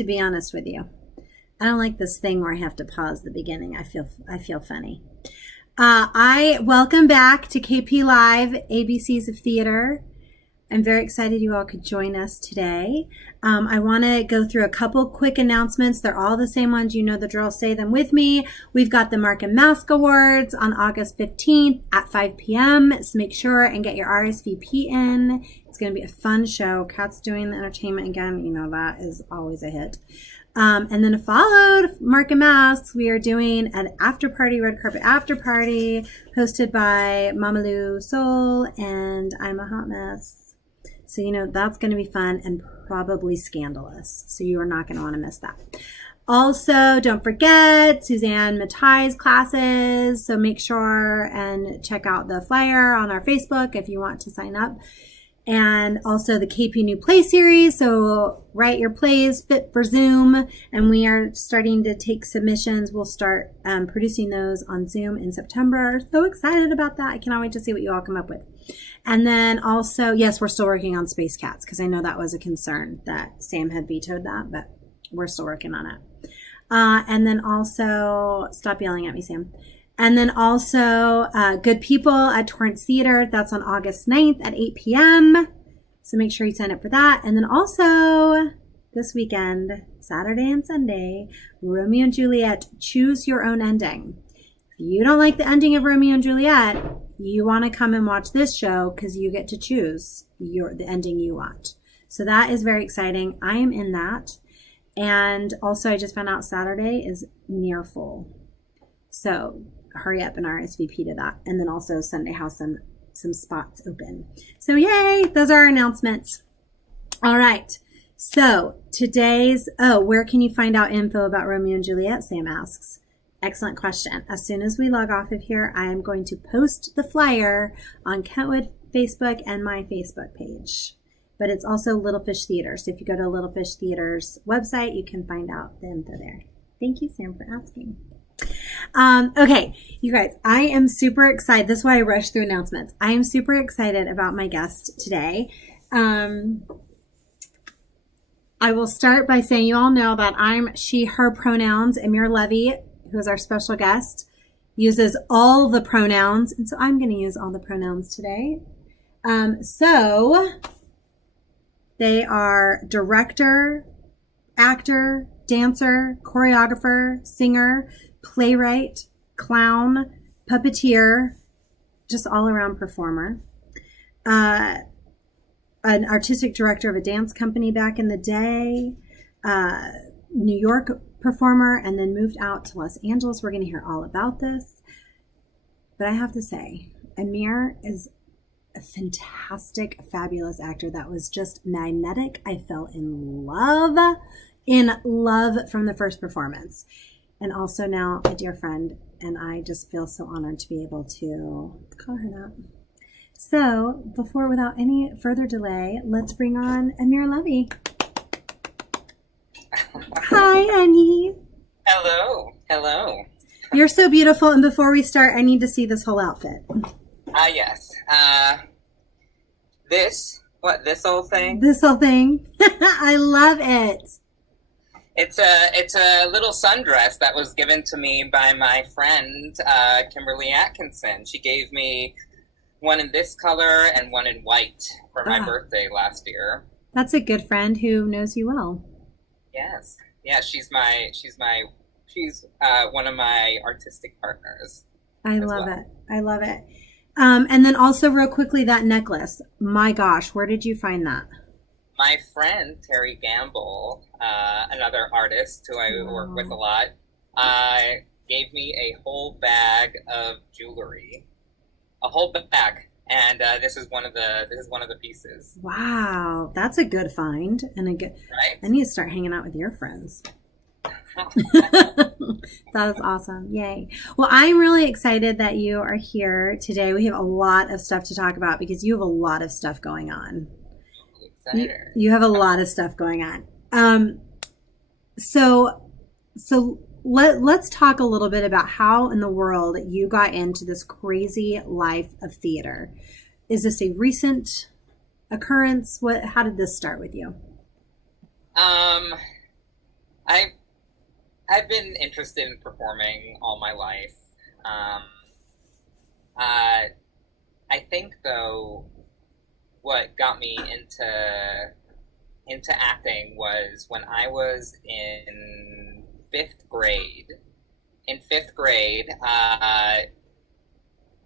to be honest with you. I don't like this thing where I have to pause the beginning. I feel funny. I welcome back to KP Live, ABCs of Theater. I'm very excited you all could join us today. I want to go through a couple quick announcements. They're all the same ones. You know the drill. Say them with me. We've got the Mark and Mask Awards on August 15th at 5 p.m. So make sure and get your RSVP in. It's going to be a fun show. Kat's doing the entertainment again. You know that is always a hit. And then followed Mark and Masks, we are doing an after party, red carpet after party, hosted by Mamalu Soul and I'm a Hot Mess. So, you know, that's going to be fun and probably scandalous. So you are not going to want to miss that. Also, don't forget Suzanne Matai's classes. So make sure and check out the flyer on our Facebook if you want to sign up. And also the KP New Play Series. So write your plays fit for Zoom. And we are starting to take submissions. We'll start producing those on Zoom in September. So excited about that. I cannot wait to see what you all come up with. And then also, yes, we're still working on Space Cats because I know that was a concern that Sam had vetoed that, but we're still working on it. And then also, stop yelling at me, Sam. And then also Good People at Torrance Theater. That's on August 9th at 8 p.m. So make sure you sign up for that. And then also this weekend, Saturday and Sunday, Romeo and Juliet, Choose Your Own Ending. If you don't like the ending of Romeo and Juliet, you want to come and watch this show because you get to choose the ending you want. So that is very exciting. I am in that. And also I just found out Saturday is near full. So hurry up and RSVP to that. And then also Sunday has some spots open. So yay, those are our announcements. All right. So where can you find out info about Romeo and Juliet? Sam asks. Excellent question. As soon as we log off of here, I am going to post the flyer on Kentwood Facebook and my Facebook page. But it's also Little Fish Theater. So if you go to Little Fish Theater's website, you can find out the info there. Thank you, Sam, for asking. Okay, you guys, I am super excited. This is why I rushed through announcements. I am super excited about my guest today. I will start by saying you all know that I'm she, her pronouns. Amir Levi, who is our special guest, uses all the pronouns. And so I'm going to use all the pronouns today. So they are director, actor, dancer, choreographer, singer, playwright, clown, puppeteer, just all around performer. An artistic director of a dance company back in the day, New York performer, and then moved out to Los Angeles. We're going to hear all about this. But I have to say, Amir is a fantastic, fabulous actor that was just magnetic. I fell in love from the first performance. And also now a dear friend, and I just feel so honored to be able to call her that. So, without any further delay, let's bring on Amir Levi. Hi, honey. Hello. You're so beautiful, and before we start, I need to see this whole outfit. Yes. This whole thing? This whole thing. I love it. It's a little sundress that was given to me by my friend, Kimberly Atkinson. She gave me one in this color and one in white for my birthday last year. That's a good friend who knows you well. Yes. Yeah, she's one of my artistic partners. I love it. And then also real quickly, that necklace. My gosh, where did you find that? My friend, Terry Gamble, another artist who I work with a lot, gave me a whole bag of jewelry. A whole bag. And this is one of the pieces. Wow, that's a good find and right? I need to start hanging out with your friends. That is awesome. Yay. Well, I'm really excited that you are here today. We have a lot of stuff to talk about because you have a lot of stuff going on. You have a lot of stuff going on. So let's talk a little bit about how in the world you got into this crazy life of theater. Is this a recent occurrence? How did this start with you? I've I've been interested in performing all my life. Um, I think though what got me into acting was when I was in fifth grade. In fifth grade,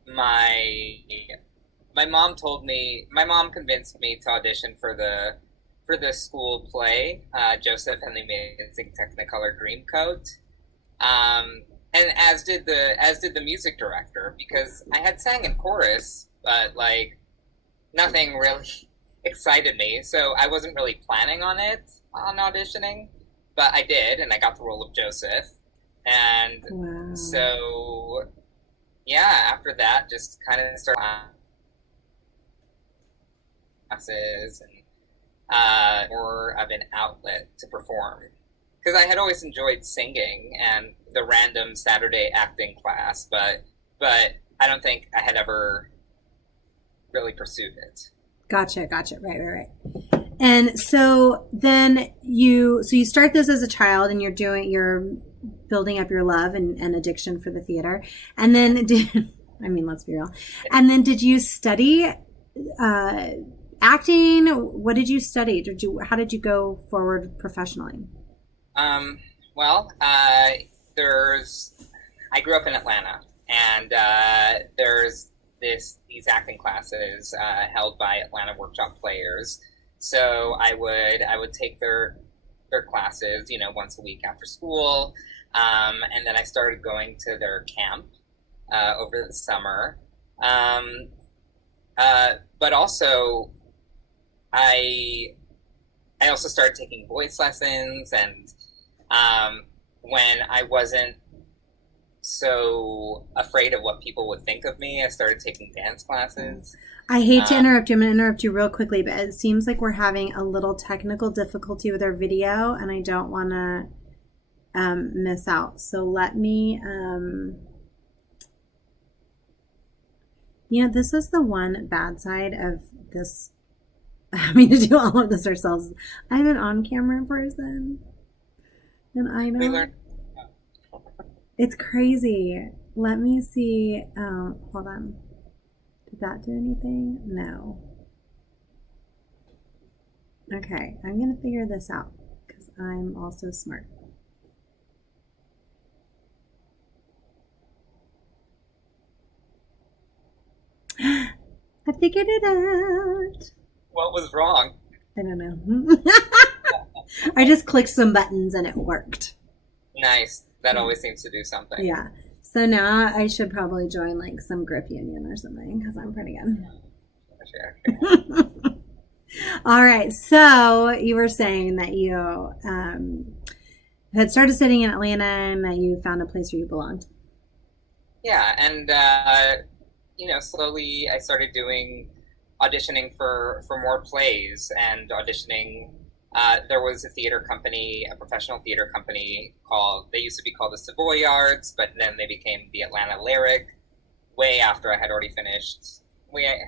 my my mom convinced me to audition for the school play, Joseph and the Amazing Technicolor Dreamcoat, and as did the music director, because I had sang in chorus, but like nothing really excited me, so I wasn't really planning on auditioning, but I did, and I got the role of Joseph, and Wow. so yeah, after that, just kind of started classes and more of an outlet to perform. Because I had always enjoyed singing and the random Saturday acting class, but I don't think I had ever really pursued it. Gotcha. Right. And so then you start this as a child, and you're building up your love and addiction for the theater. And then I mean, let's be real. And then did you study acting? What did you study? How did you go forward professionally? Well, I grew up in Atlanta, and there's these acting classes held by Atlanta Workshop Players. So I would take their classes, once a week after school, and then I started going to their camp over the summer. But also, I also started taking voice lessons, and when I wasn't so afraid of what people would think of me, I started taking dance classes. I hate to interrupt you. I'm going to interrupt you real quickly, but it seems like we're having a little technical difficulty with our video, and I don't want to miss out. So let me, this is the one bad side of this, having to do all of this ourselves. I'm an on-camera person, and I We know learned. it's crazy. Let me see. Hold on. Did that do anything? No. Okay, I'm going to figure this out because I'm also smart. I figured it out. What was wrong? I don't know. I just clicked some buttons and it worked. Nice. That always seems to do something. Yeah. So now I should probably join like some grip union or something because I'm pretty good. Sure. All right. So you were saying that you had started studying in Atlanta and that you found a place where you belonged. Yeah, and slowly I started doing auditioning for more plays and auditioning. There was a theater company, a professional theater company they used to be called the Savoyards, but then they became the Atlanta Lyric way after I had already finished, way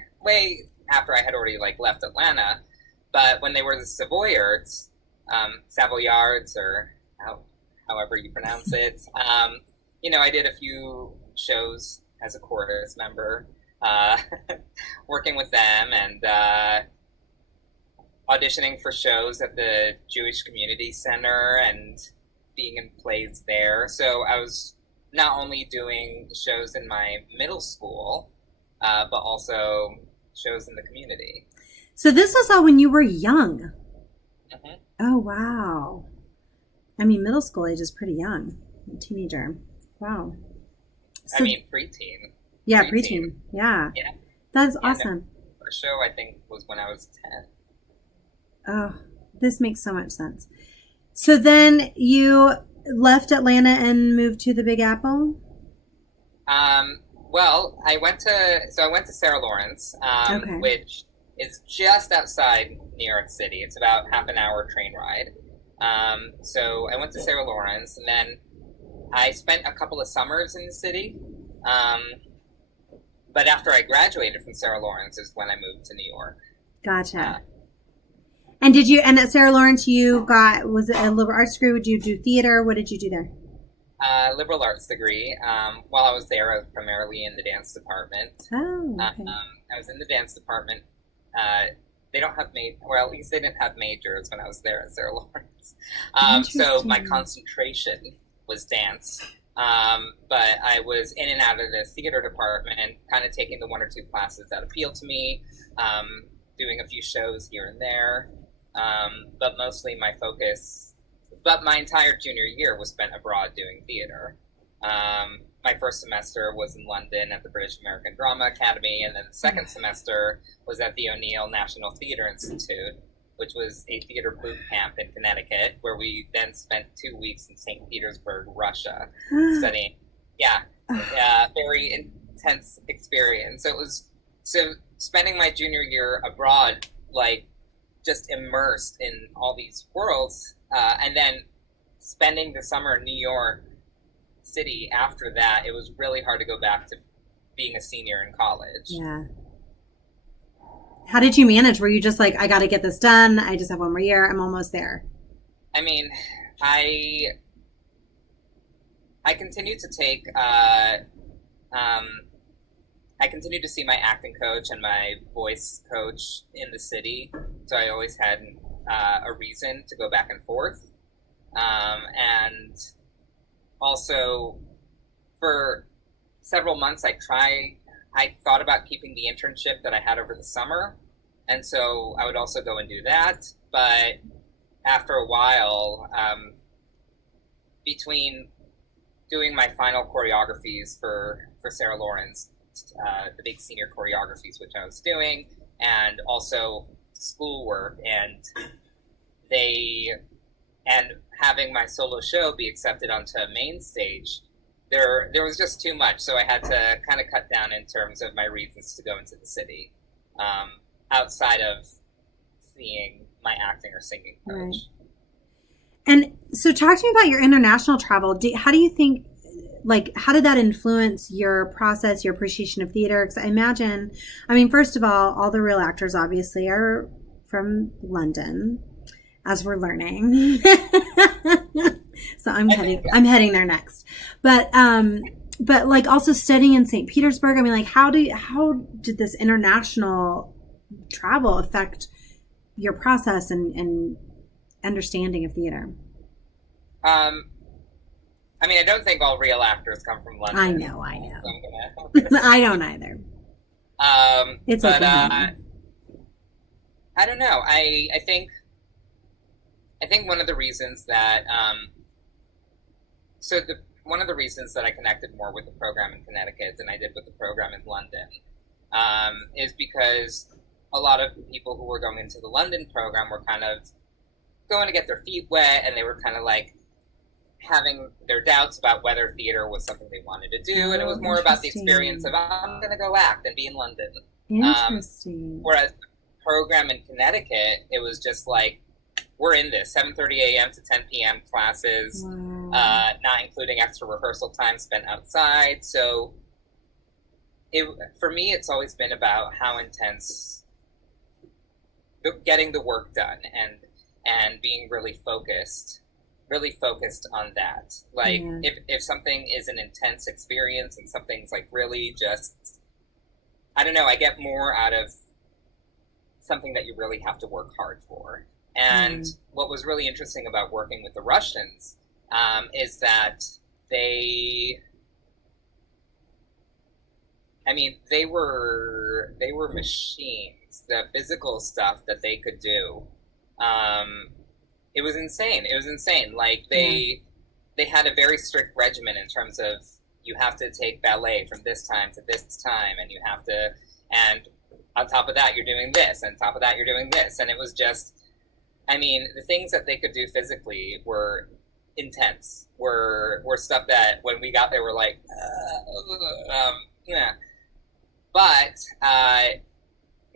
after I had already left Atlanta. But when they were the Savoyards, Savoyards, or however you pronounce it, I did a few shows as a chorus member, working with them and auditioning for shows at the Jewish Community Center and being in plays there. So I was not only doing shows in my middle school, but also shows in the community. So this was all when you were young. Mm-hmm. Oh, wow. I mean, middle school age is pretty young. A teenager. Wow. So, preteen. Yeah, preteen. Yeah. Yeah. That's awesome. No, first show, I think, was when I was 10. Oh, this makes so much sense. So then you left Atlanta and moved to the Big Apple? Well, I went to Sarah Lawrence, Okay. which is just outside New York City. It's about half an hour train ride. So I went to Sarah Lawrence, and then I spent a couple of summers in the city. But after I graduated from Sarah Lawrence is when I moved to New York. Gotcha. And at Sarah Lawrence, was it a liberal arts degree? Would you do theater? What did you do there? Liberal arts degree. While I was there, I was primarily in the dance department. Oh, okay. I was in the dance department. They don't have at least they didn't have majors when I was there at Sarah Lawrence. So my concentration was dance. But I was in and out of the theater department, kind of taking the one or two classes that appealed to me, doing a few shows here and there. But mostly my entire junior year was spent abroad doing theater. My first semester was in London at the British American Drama Academy, and then the second semester was at the O'Neill National Theatre Institute, which was a theater boot camp in Connecticut, where we then spent 2 weeks in St. Petersburg, Russia, studying. Yeah, very intense experience. So spending my junior year abroad, like just immersed in all these worlds, and then spending the summer in New York City after that, it was really hard to go back to being a senior in college. Yeah. How did you manage? Were you just like, I got to get this done. I just have one more year. I'm almost there. I mean, I continued to take, I continued to see my acting coach and my voice coach in the city. So I always had a reason to go back and forth. And also for several months, I thought about keeping the internship that I had over the summer. And so I would also go and do that. But after a while, between doing my final choreographies for Sarah Lawrence, the big senior choreographies, which I was doing, and also schoolwork and having my solo show be accepted onto a main stage, there was just too much. So I had to kind of cut down in terms of my reasons to go into the city, outside of seeing my acting or singing coach. Right. And so talk to me about your international travel. How do you think, how did that influence your process, your appreciation of theater? Because first of all the real actors obviously are from London, as we're learning. So I'm heading there next. But also studying in St. Petersburg. How did this international travel affect your process and understanding of theater? I don't think all real actors come from London. I know. So I don't either. It's but I don't know. I think one of the reasons that one of the reasons that I connected more with the program in Connecticut than I did with the program in London is because a lot of people who were going into the London program were kind of going to get their feet wet, and they were kind of like having their doubts about whether theater was something they wanted to do, and it was more about the experience of, I'm going to go act and be in London. Interesting. Whereas the program in Connecticut, it was just like, we're in this 7:30 a.m. to 10 p.m. classes, not including extra rehearsal time spent outside. So for me, it's always been about how intense getting the work done and being really focused on that. If something is an intense experience and something's like really just, I don't know, I get more out of something that you really have to work hard for. And what was really interesting about working with the Russians is that they were machines. The physical stuff that they could do, it was insane. They had a very strict regimen in terms of, you have to take ballet from this time to this time, and on top of that you're doing this, and on top of that you're doing this, and it was just, the things that they could do physically were intense, were stuff that when we got there were like, yeah. But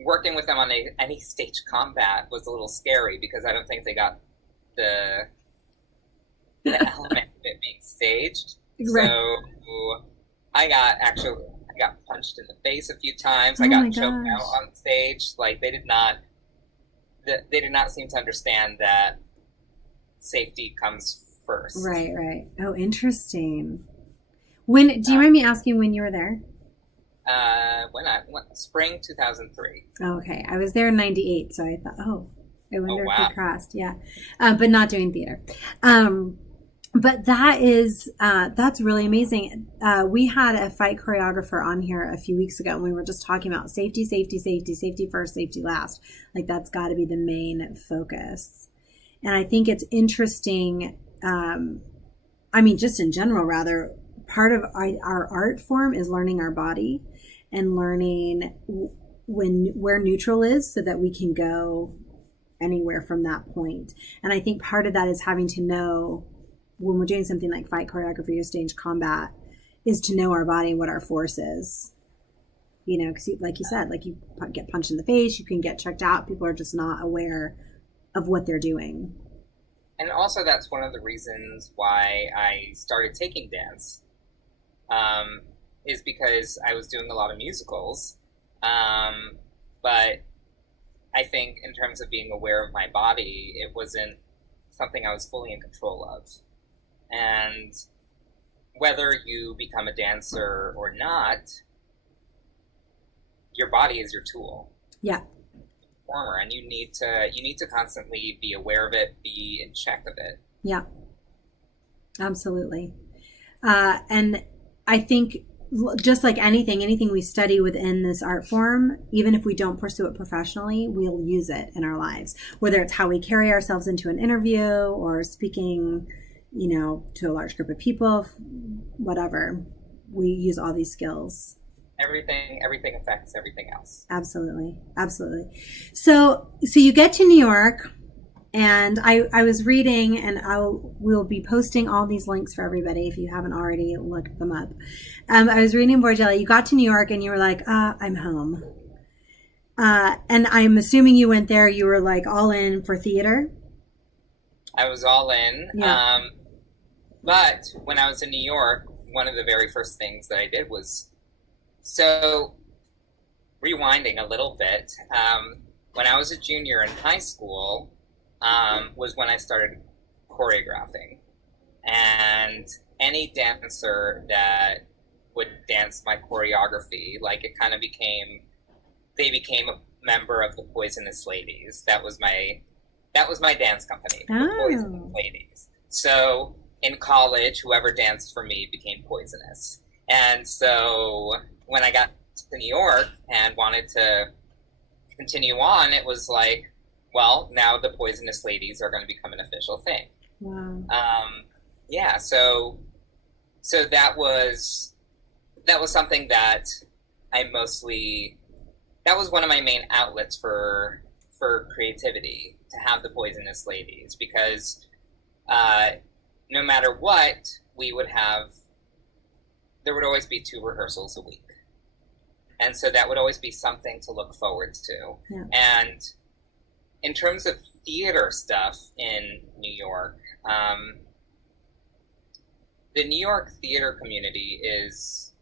working with them on any stage combat was a little scary, because I don't think they got the element of it being staged. Right. So I got punched in the face a few times. I got choked out on stage. They did not they did not seem to understand that safety comes first. Right. Oh, interesting. When do you mind me asking when you were there? Spring 2003. Oh, okay. I was there in 98, so I thought, I wonder if wow. we crossed. Yeah. But not doing theater. But that's really amazing. We had a fight choreographer on here a few weeks ago, and we were just talking about safety first, safety last. Like, that's got to be the main focus. And I think it's interesting. Just in general, rather, part of our art form is learning our body and learning where neutral is so that we can go anywhere from that point. And I think part of that is having to know, when we're doing something like fight choreography or stage combat, is to know our body and what our force is. Because like you said, like, you get punched in the face, you can get checked out. People are just not aware of what they're doing. And also, that's one of the reasons why I started taking dance, is because I was doing a lot of musicals. But I think in terms of being aware of my body, it wasn't something I was fully in control of. And whether you become a dancer or not, your body is your tool. Yeah. Performer, and you need to constantly be aware of it, be in check of it. Yeah. Absolutely. And I think, just like anything we study within this art form, even if we don't pursue it professionally, we'll use it in our lives, whether it's how we carry ourselves into an interview or speaking, to a large group of people, whatever. We use all these skills. Everything affects everything else. Absolutely. So you get to New York, and I was reading, and we'll be posting all these links for everybody if you haven't already looked them up. I was reading Borgelli. You got to New York, and you were like, I'm home. And I'm assuming you went there, you were like all in for theater? I was all in. Yeah. But when I was in New York, one of the very first things that I did was, so rewinding a little bit, when I was a junior in high school, was when I started choreographing. And any dancer that would dance my choreography, like, it kind of they became a member of the Poisonous Ladies. That was my dance company, the Poisonous Ladies. So in college, whoever danced for me became Poisonous. And so when I got to New York and wanted to continue on, it was like, well, now the Poisonous Ladies are going to become an official thing. Wow. Yeah, so that was something that that was one of my main outlets for creativity, to have the Poisonous Ladies, because no matter what, there would always be 2 rehearsals a week. And so that would always be something to look forward to. Yeah. And in terms of theater stuff in New York, the New York theater community is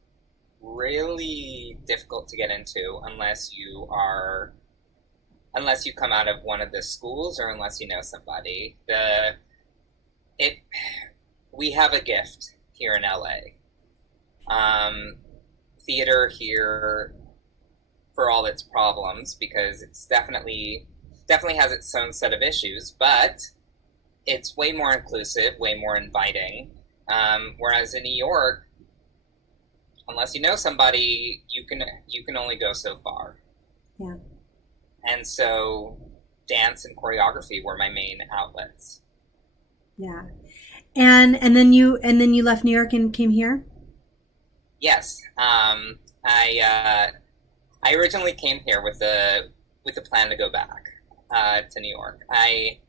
really difficult to get into unless you come out of one of the schools, or unless you know somebody. We have a gift here in LA. Theater here, for all its problems, because it's definitely has its own set of issues, but it's way more inclusive, way more inviting. Whereas in New York, unless you know somebody, you can only go so far. Yeah. And so dance and choreography were my main outlets. Yeah. And then you left New York and came here? Yes. I originally came here with a plan to go back to New York. I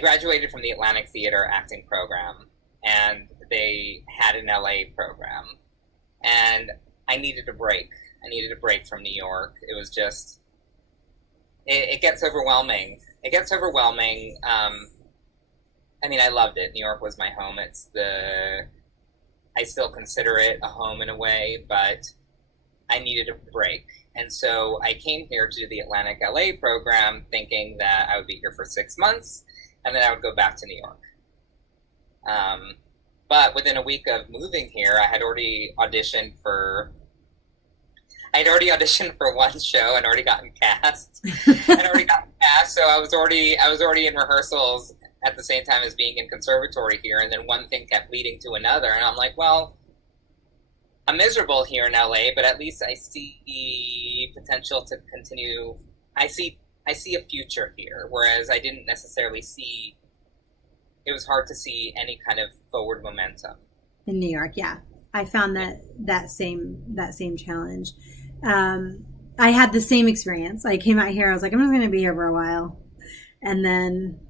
graduated from the Atlantic Theater acting program, and they had an LA program, and I needed a break. I needed a break from New York. It was just, it gets overwhelming. It gets overwhelming. I mean, I loved it. New York was my home. I still consider it a home in a way, but I needed a break. And so I came here to do the Atlantic LA program thinking that I would be here for 6 months and then I would go back to New York. But within a week of moving here, I had already auditioned for one show and already gotten cast. So I was already in rehearsals at the same time as being in conservatory here, and then one thing kept leading to another, and I'm like, well, I'm miserable here in LA, but at least I see potential to continue. I see a future here, whereas I didn't necessarily see. It was hard to see any kind of forward momentum in New York. Yeah, I found that same challenge. I had the same experience. I came out here. I was like, I'm just going to be here for a while, and then,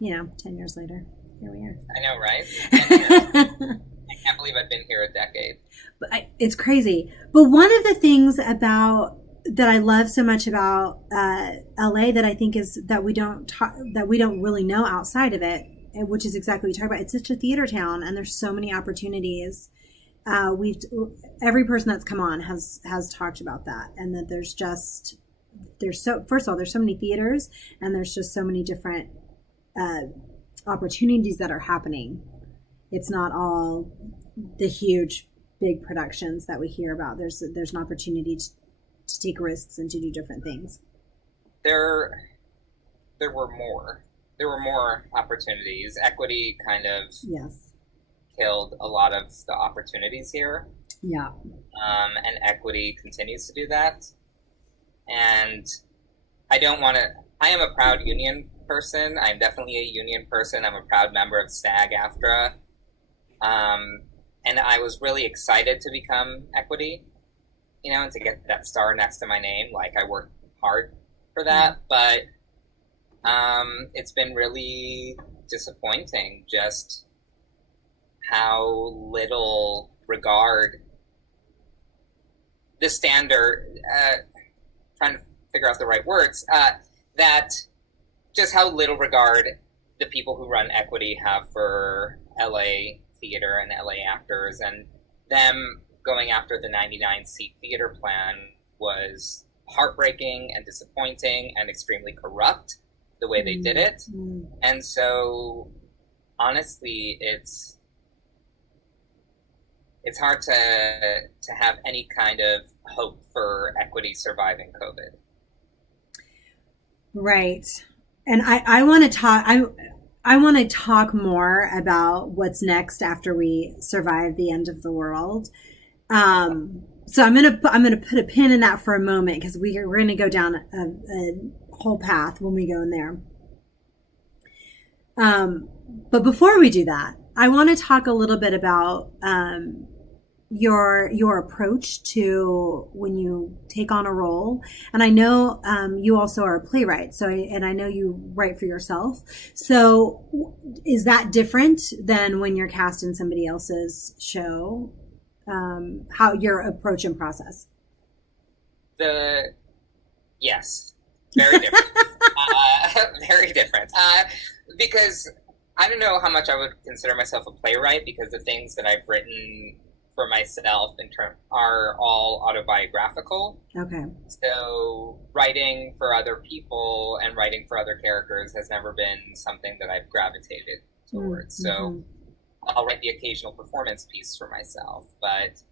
10 years later, here we are. I know, right? 10 years. I can't believe I've been here a decade. But it's crazy. But one of the things that I love so much about LA that I think is that we don't really know outside of it, which is exactly what you talk about. It's such a theater town, and there's so many opportunities. Every person that's come on has talked about that, and that first of all, there's so many theaters, and there's just so many different opportunities that are happening. It's not all the huge big productions that we hear about. There's an opportunity to take risks and to do different things. There were more opportunities. Equity kind of killed a lot of the opportunities here. Yeah. And equity continues to do that. And I am a proud union person. I'm definitely a union person. I'm a proud member of SAG-AFTRA. And I was really excited to become equity, and to get that star next to my name. Like, I worked hard for that, but it's been really disappointing just how little regard the standard, trying to figure out the right words, that just how little regard the people who run equity have for LA theater and LA actors, and them going after the 99-seat theater plan was heartbreaking and disappointing and extremely corrupt the way they did it. And so honestly, it's hard to have any kind of hope for equity surviving COVID. Right. And I want to talk. I want to talk more about what's next after we survive the end of the world. So I'm gonna put a pin in that for a moment, because we're going to go down a whole path when we go in there. But before we do that, I want to talk a little bit about your approach to when you take on a role. And I know you also are a playwright, and I know you write for yourself. So is that different than when you're cast in somebody else's show? How your approach and process? Yes, very different. Very different. Because I don't know how much I would consider myself a playwright, because the things that I've written for myself are all autobiographical. Okay. So writing for other people and writing for other characters has never been something that I've gravitated towards. So I'll write the occasional performance piece for myself, but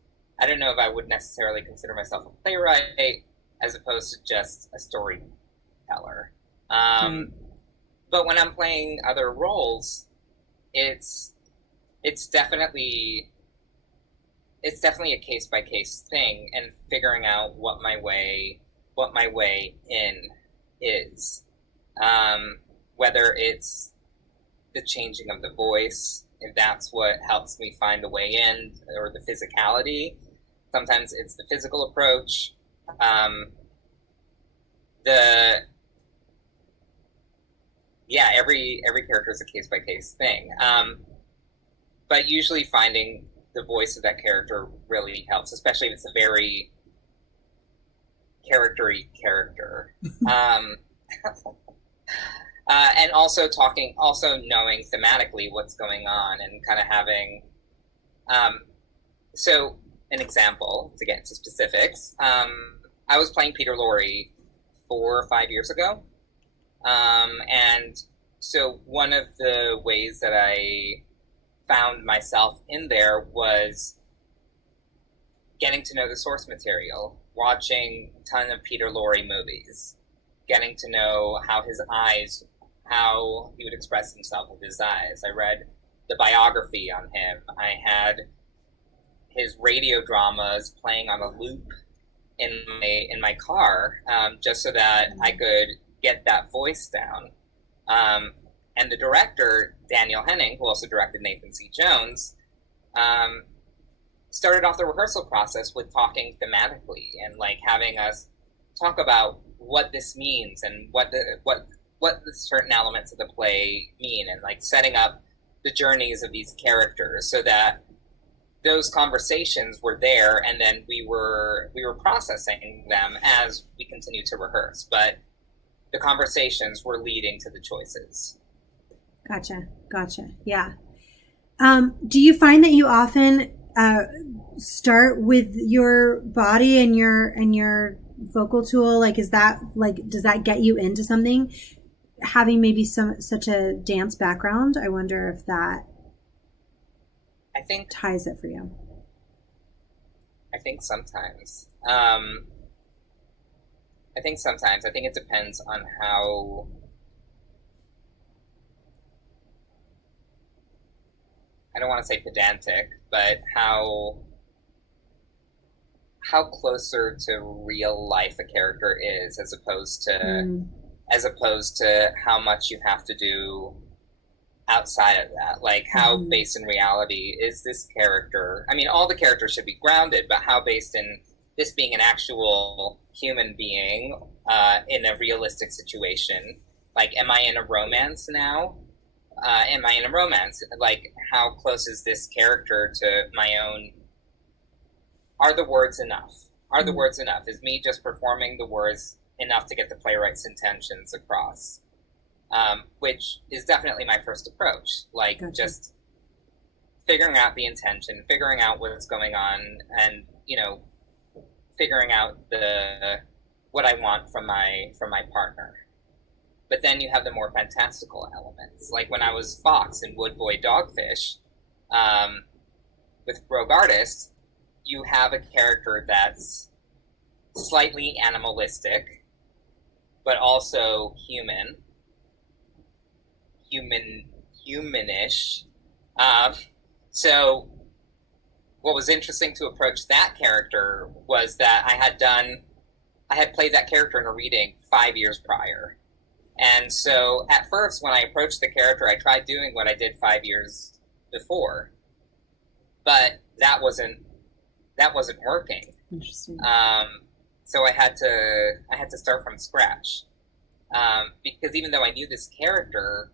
I don't know if I would necessarily consider myself a playwright as opposed to just a storyteller. But when I'm playing other roles, it's definitely a case by case thing, and figuring out what my way in is. Whether it's the changing of the voice, if that's what helps me find the way in, or the physicality. Sometimes it's the physical approach. Every character is a case by case thing. But usually finding the voice of that character really helps, especially if it's a very character-y character. And also knowing thematically what's going on, and kind of having, so an example to get into specifics. I was playing Peter Lorre 4 or 5 years ago. And so one of the ways that I found myself in there was getting to know the source material, watching a ton of Peter Lorre movies, getting to know how he would express himself with his eyes. I read the biography on him. I had his radio dramas playing on a loop in my car, just so that I could get that voice down. And the director, Daniel Henning, who also directed Nathan C. Jones, started off the rehearsal process with talking thematically and like having us talk about what this means and what the certain elements of the play mean, and like setting up the journeys of these characters so that those conversations were there, and then we were processing them as we continued to rehearse. But the conversations were leading to the choices. Gotcha. Yeah. Do you find that you often start with your body and your vocal tool? Like, does that get you into something? Having maybe such a dance background, I wonder if that ties it for you. I think sometimes. I think it depends on how. I don't want to say pedantic, but how closer to real life a character is, as opposed to how much you have to do outside of that. Like, how based in reality is this character? I mean, all the characters should be grounded, but how based in this being an actual human being in a realistic situation? Like, am I in a romance now? Like, how close is this character to my own? Are the words enough? Is me just performing the words enough to get the playwright's intentions across? Which is definitely my first approach. Like, just figuring out the intention, figuring out what's going on, and, figuring out what I want from my partner. But then you have the more fantastical elements. Like when I was Fox in Wood Boy Dogfish, with Rogue Artist, you have a character that's slightly animalistic, but also humanish. So what was interesting to approach that character was that I had played that character in a reading 5 years prior. And so at first, when I approached the character, I tried doing what I did 5 years before, but that wasn't working. Interesting. So I had to start from scratch, because even though I knew this character,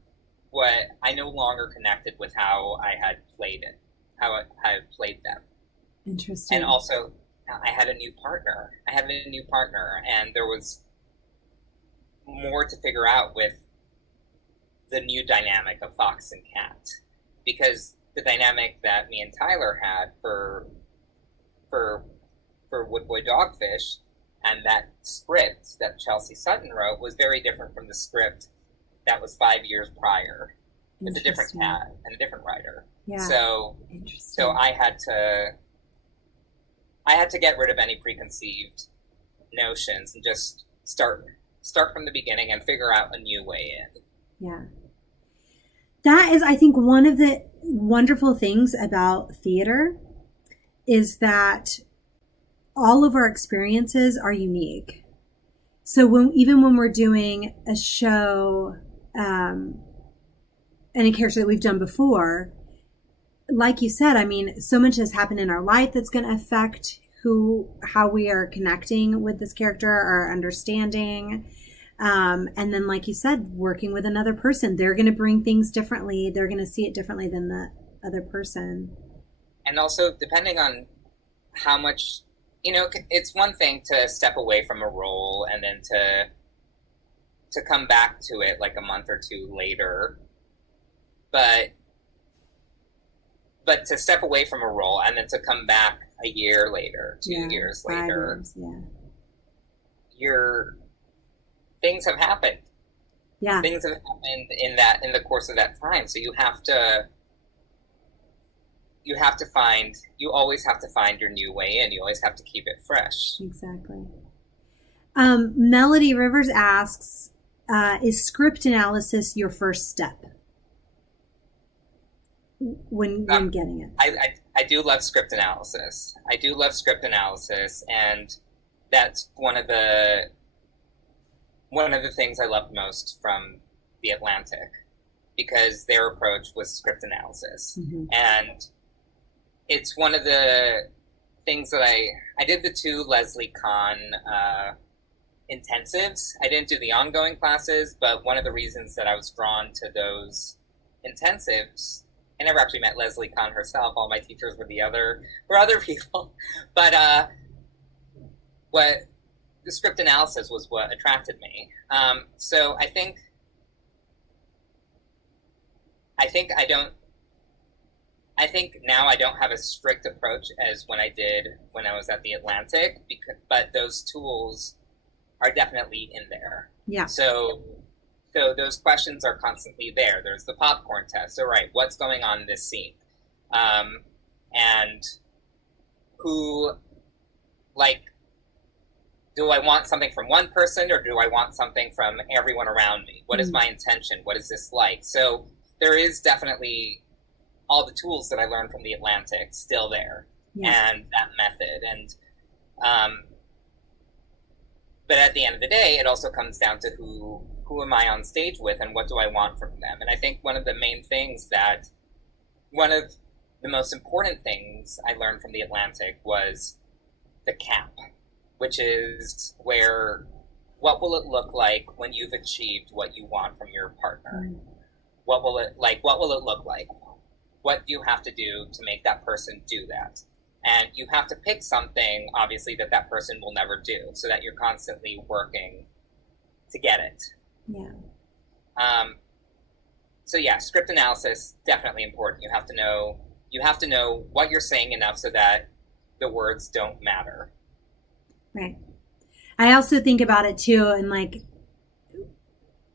I no longer connected with how I had played it, how I had played them. Interesting. And also, I had a new partner. And there was more to figure out with the new dynamic of Fox and Cat, because the dynamic that me and Tyler had for Wood Boy Dogfish and that script that Chelsea Sutton wrote was very different from the script that was 5 years prior. It's a different cat and a different writer. Yeah. So I had to get rid of any preconceived notions and just start from the beginning and figure out a new way in. Yeah. That is, I think, one of the wonderful things about theater is that all of our experiences are unique. So even when we're doing a show and a character that we've done before, like you said, I mean, so much has happened in our life that's going to affect how we are connecting with this character, our understanding. And then, like you said, working with another person, they're going to bring things differently. They're going to see it differently than the other person. And also, depending on how much, it's one thing to step away from a role and then to come back to it like a month or two later. But to step away from a role and then to come back a year later, 2 years later. 5 years, yeah. you're things have happened. Yeah. Things have happened in the course of that time. So you always have to find your new way in. You always have to keep it fresh. Exactly. Melody Rivers asks, is script analysis your first step when getting it? I do love script analysis. And that's one of the things I loved most from The Atlantic, because their approach was script analysis. Mm-hmm. And it's one of the things that I did the 2 Leslie Kahn intensives. I didn't do the ongoing classes, but one of the reasons that I was drawn to those intensives, I never actually met Leslie Kahn herself. All my teachers were other people. But what the script analysis was what attracted me. So I think now I don't have a strict approach as when I did when I was at the Atlantic, but those tools are definitely in there. Yeah. So those questions are constantly there. There's the popcorn test. So, right, what's going on in this scene? And who, like, do I want something from one person, or do I want something from everyone around me? What is my intention? What is this like? So there is definitely all the tools that I learned from the Atlantic still there, and that method. And but at the end of the day, it also comes down to who am I on stage with, and what do I want from them? And I think one of the most important things I learned from the Atlantic was the cap, which is what will it look like when you've achieved what you want from your partner? Mm. What will it look like? What do you have to do to make that person do that? And you have to pick something, obviously, that person will never do, so that you're constantly working to get it. Yeah. So yeah, script analysis, definitely important. You have to know what you're saying enough so that the words don't matter. Right. I also think about it too, and like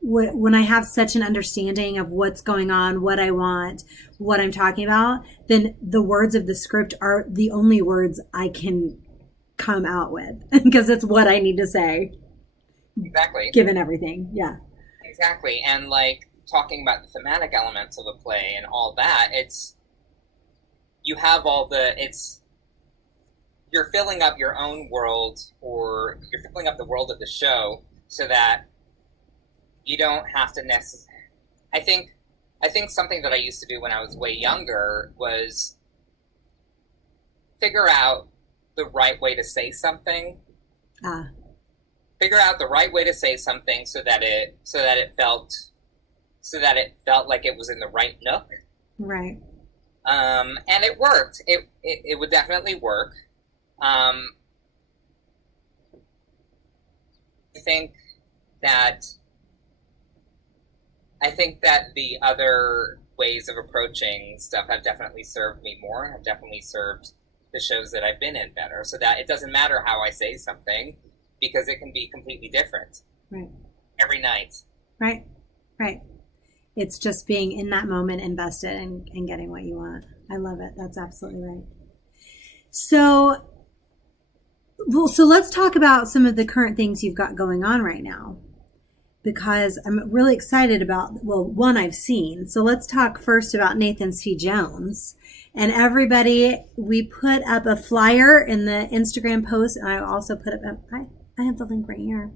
when I have such an understanding of what's going on, what I want, what I'm talking about, then the words of the script are the only words I can come out with, because it's what I need to say. Exactly. Given everything. Yeah. Exactly. And like talking about the thematic elements of a play and all that, you're filling up your own world, or you're filling up the world of the show, so that you don't have to necessarily. I think something that I used to do when I was way younger was figure out the right way to say something. Figure out the right way to say something so that it felt like it was in the right nook. Right. And it worked. It would definitely work. I think that the other ways of approaching stuff have definitely served me more, and have definitely served the shows that I've been in better, so that it doesn't matter how I say something, because it can be completely different. Right. Every night. Right. Right. It's just being in that moment, invested and getting what you want. I love it. That's absolutely right. So let's talk about some of the current things you've got going on right now, because I'm really excited about, one I've seen. So let's talk first about Nathan C. Jones. And everybody, we put up a flyer in the Instagram post, and I also put up, I have the link right here.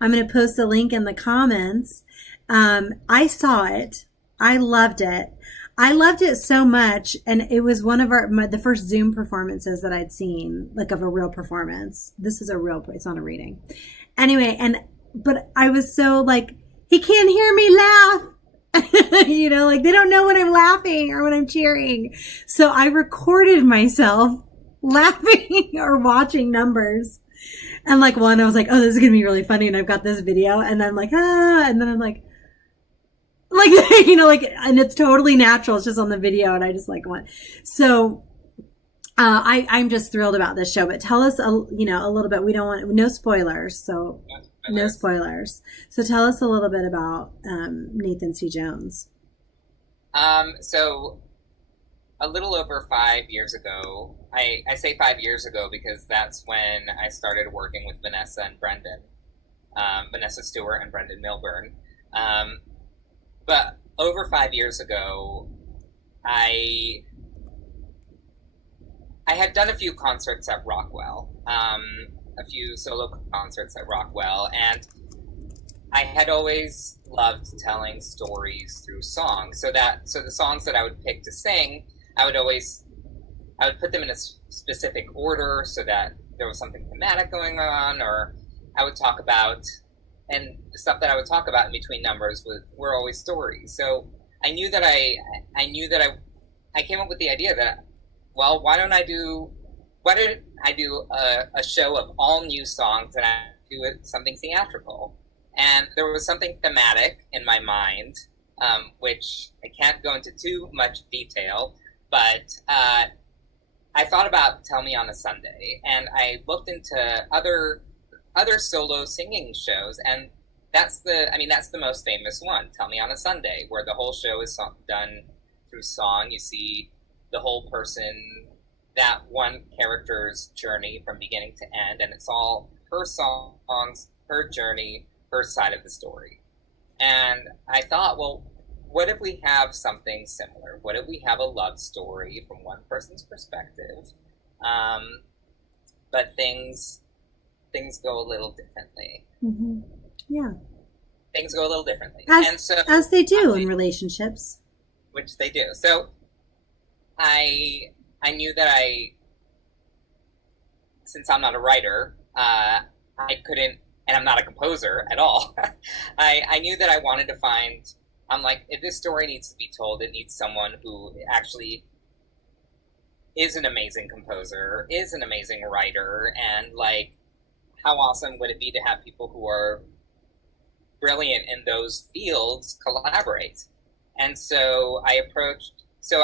I'm going to post the link in the comments. I saw it. I loved it. I loved it so much, and it was one of the first Zoom performances that I'd seen, like of a real performance. This is it's not a reading. Anyway, but I was so like, he can't hear me laugh. Like they don't know when I'm laughing or when I'm cheering. So I recorded myself laughing or watching numbers. And like one, I was like, oh, this is going to be really funny. And I've got this video. And then I'm like, and then I'm like, and it's totally natural. It's just on the video. And I just like went. So I'm just thrilled about this show, but tell us, a little bit. We don't want no spoilers, so no spoilers. So tell us a little bit about Nathan C. Jones. So a little over 5 years ago, I say 5 years ago because that's when I started working with Vanessa and Brendan, Vanessa Stewart and Brendan Milburn. But over 5 years ago, I had done a few concerts at Rockwell, a few solo concerts at Rockwell, and I had always loved telling stories through songs. So the songs that I would pick to sing, I would put them in a specific order so that there was something thematic going on, or I would talk about, and the stuff that I would talk about in between numbers were always stories. So I came up with the idea that, well, why didn't I do a show of all new songs and I do something theatrical? And there was something thematic in my mind, which I can't go into too much detail, but I thought about Tell Me on a Sunday, and I looked into other solo singing shows, and that's the most famous one, Tell Me on a Sunday, where the whole show is done through song. You see the whole person, that one character's journey from beginning to end, and it's all her songs, her journey, her side of the story. And I thought, well, what if we have something similar? What if we have a love story from one person's perspective, but things go a little differently? Mm-hmm. Yeah, things go a little differently, as they do in relationships, which they do. So I knew that since I'm not a writer, I couldn't, and I'm not a composer at all. I knew that I wanted to find, I'm like, if this story needs to be told, it needs someone who actually is an amazing composer, is an amazing writer, and like, how awesome would it be to have people who are brilliant in those fields collaborate? And so I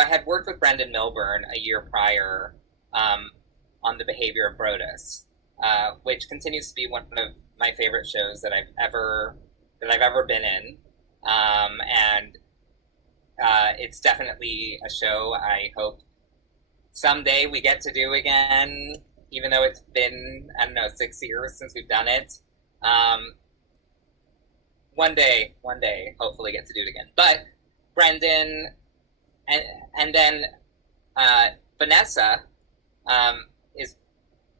had worked with Brendan Milburn a year prior on The Behavior of Brodus, which continues to be one of my favorite shows that I've ever been in, and it's definitely a show I hope someday we get to do again, even though it's been, 6 years since we've done it. One day, hopefully get to do it again. But Brendan and then Vanessa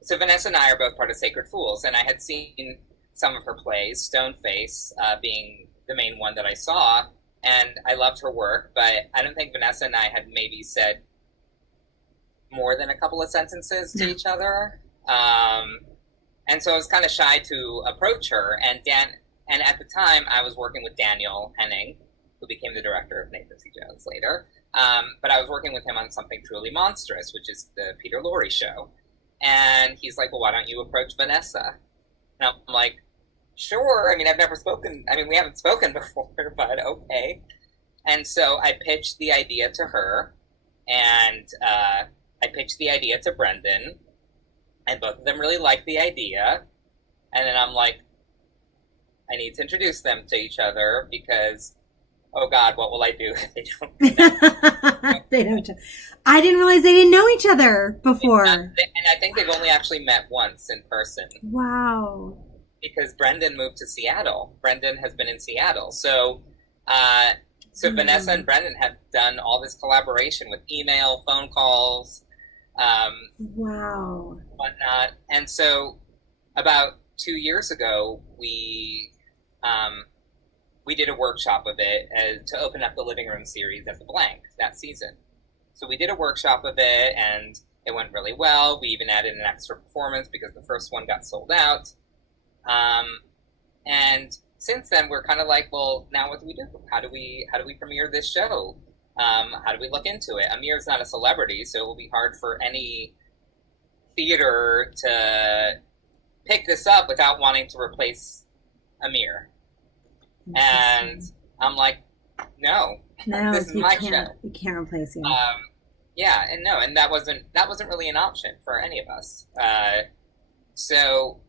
so Vanessa and I are both part of Sacred Fools, and I had seen some of her plays, Stoneface being the main one that I saw, and I loved her work, but I don't think Vanessa and I had maybe said more than a couple of sentences to each other. And so I was kind of shy to approach her, and at the time I was working with Daniel Henning, who became the director of Nathan C. Jones later. But I was working with him on Something Truly Monstrous, which is the Peter Lorre show. And he's like, well, why don't you approach Vanessa? And I'm like, sure. I mean, we haven't spoken before, but okay. And so I pitched the idea to her, and I pitched the idea to Brendan, and both of them really liked the idea. And then I'm like, I need to introduce them to each other because, oh God, what will I do if they don't? They don't. I didn't realize they didn't know each other before. And I think they've only actually met once in person. Wow. Because Brendan moved to Seattle. Brendan has been in Seattle. So Vanessa and Brendan have done all this collaboration with email, phone calls, wow, whatnot. And so about 2 years ago, we did a workshop of it to open up the Living Room series at the Blank that season. So we did a workshop of it, and it went really well. We even added an extra performance because the first one got sold out. And since then, we're kind of like, well, now what do we do? How do we premiere this show? How do we look into it? Amir's not a celebrity, so it will be hard for any theater to pick this up without wanting to replace Amir. And I'm like, no, this is my show. You can't replace him. yeah, and no, and that wasn't really an option for any of us. So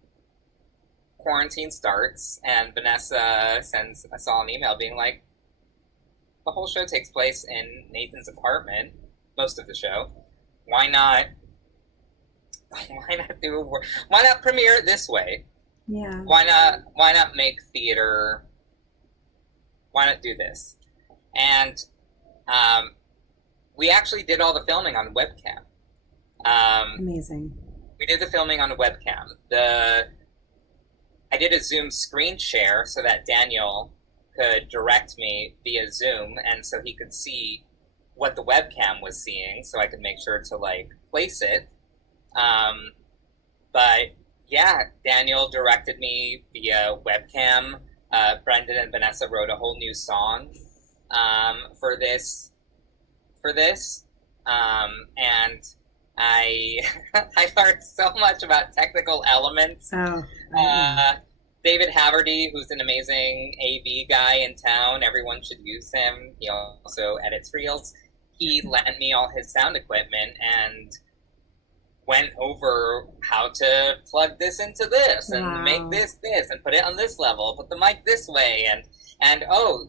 quarantine starts, and Vanessa sends us all an email being like, the whole show takes place in Nathan's apartment, most of the show. Why not? Why not premiere it this way? Yeah. Why not make theater? Why not do this? And we actually did all the filming on webcam. Amazing. We did the filming on a webcam. I did a Zoom screen share so that Daniel could direct me via Zoom, and so he could see what the webcam was seeing, so I could make sure to like place it. But yeah, Daniel directed me via webcam. Brendan and Vanessa wrote a whole new song for this, and I I learned so much about technical elements. Oh. David Haverty, who's an amazing AV guy in town, everyone should use him. He also edits reels. He lent me all his sound equipment and went over how to plug this into this and make this and put it on this level, put the mic this way, and oh,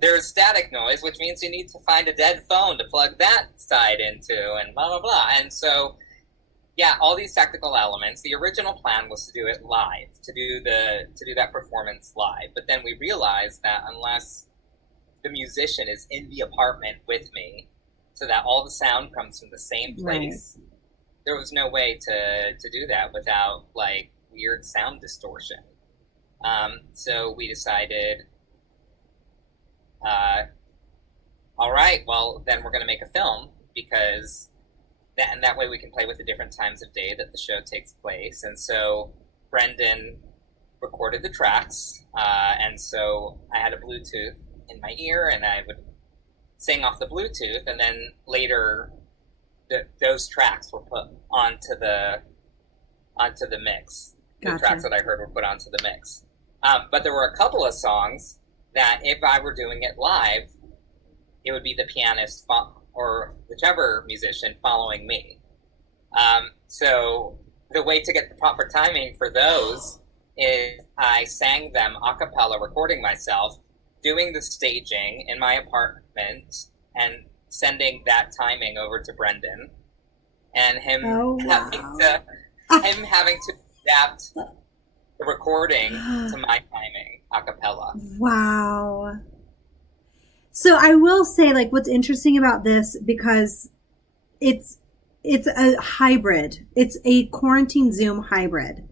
there's static noise, which means you need to find a dead phone to plug that side into, and blah blah blah. And so yeah, all these technical elements. The original plan was to do it live, to do that performance live. But then we realized that unless the musician is in the apartment with me, so that all the sound comes from the same place, there was no way to do that without like weird sound distortion. So we decided, all right, well then we're going to make a film, because that way we can play with the different times of day that the show takes place. And so Brendan recorded the tracks, and so I had a Bluetooth in my ear, and I would sing off the Bluetooth, and then later those tracks were put onto the mix. Gotcha. The tracks that I heard were put onto the mix. But there were a couple of songs that if I were doing it live, it would be the pianist or whichever musician following me. So the way to get the proper timing for those is I sang them a cappella, recording myself, doing the staging in my apartment, and sending that timing over to Brendan, and him having to adapt the recording to my timing a cappella. Wow. So I will say, like, what's interesting about this, because it's a hybrid. It's a quarantine Zoom hybrid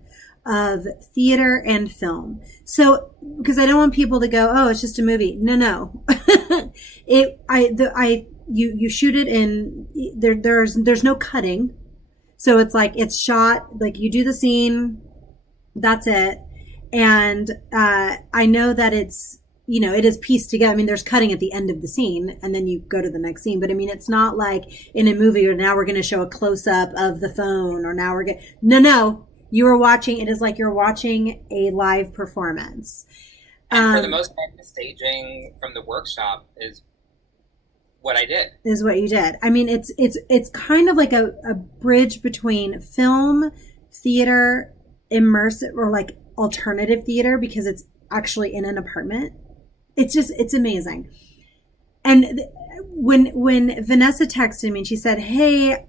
of theater and film. So, because I don't want people to go, oh, it's just a movie. No. You shoot it in there's no cutting. So it's like, it's shot, like you do the scene, that's it. And I know that it's, it is pieced together. I mean, there's cutting at the end of the scene and then you go to the next scene. But I mean, it's not like in a movie or now we're going to show a close up of the phone, or now we're going no, you are watching. It is like you're watching a live performance. And for the most part, the staging from the workshop is what I did. Is what you did. I mean, it's kind of like a bridge between film, theater, immersive, or like alternative theater, because it's actually in an apartment. It's amazing. And when Vanessa texted me and she said, hey,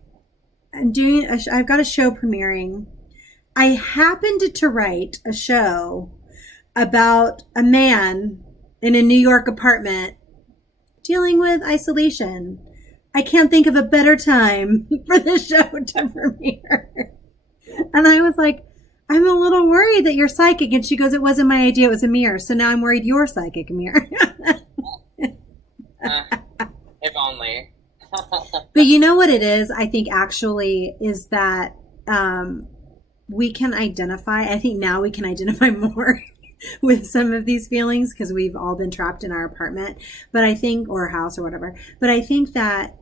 I've got a show premiering. I happened to write a show about a man in a New York apartment dealing with isolation. I can't think of a better time for the show to premiere. And I was like, I'm a little worried that you're psychic. And she goes, it wasn't my idea, it was Amir. So now I'm worried you're psychic, Amir. If only. But you know what it is? I think actually is that we can identify. I think now we can identify more with some of these feelings because we've all been trapped in our apartment. But I think, or house or whatever. But I think that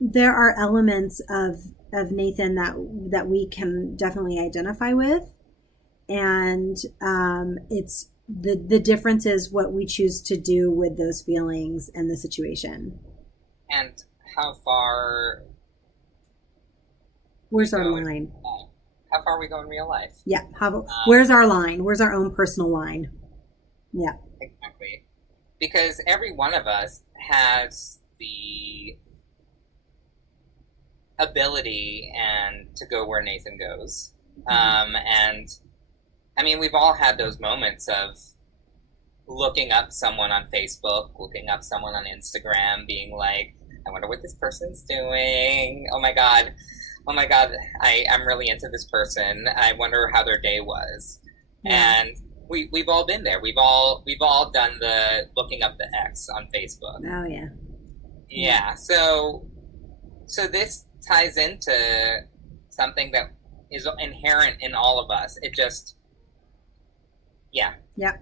there are elements of Nathan that we can definitely identify with, and it's the difference is what we choose to do with those feelings and the situation. And how far Where's we our go in line? real life. How far we go in real life. Yeah. Where's our line? Where's our own personal line? Yeah. Exactly. Because every one of us has the ability and to go where Nathan goes. And I mean, we've all had those moments of looking up someone on Facebook, looking up someone on Instagram, being like, I wonder what this person's doing. Oh my God, I'm really into this person. I wonder how their day was. Yeah. And we've all been there. We've all done the looking up the ex on Facebook. Oh yeah. Yeah. So this ties into something that is inherent in all of us. It just, yeah. Yeah.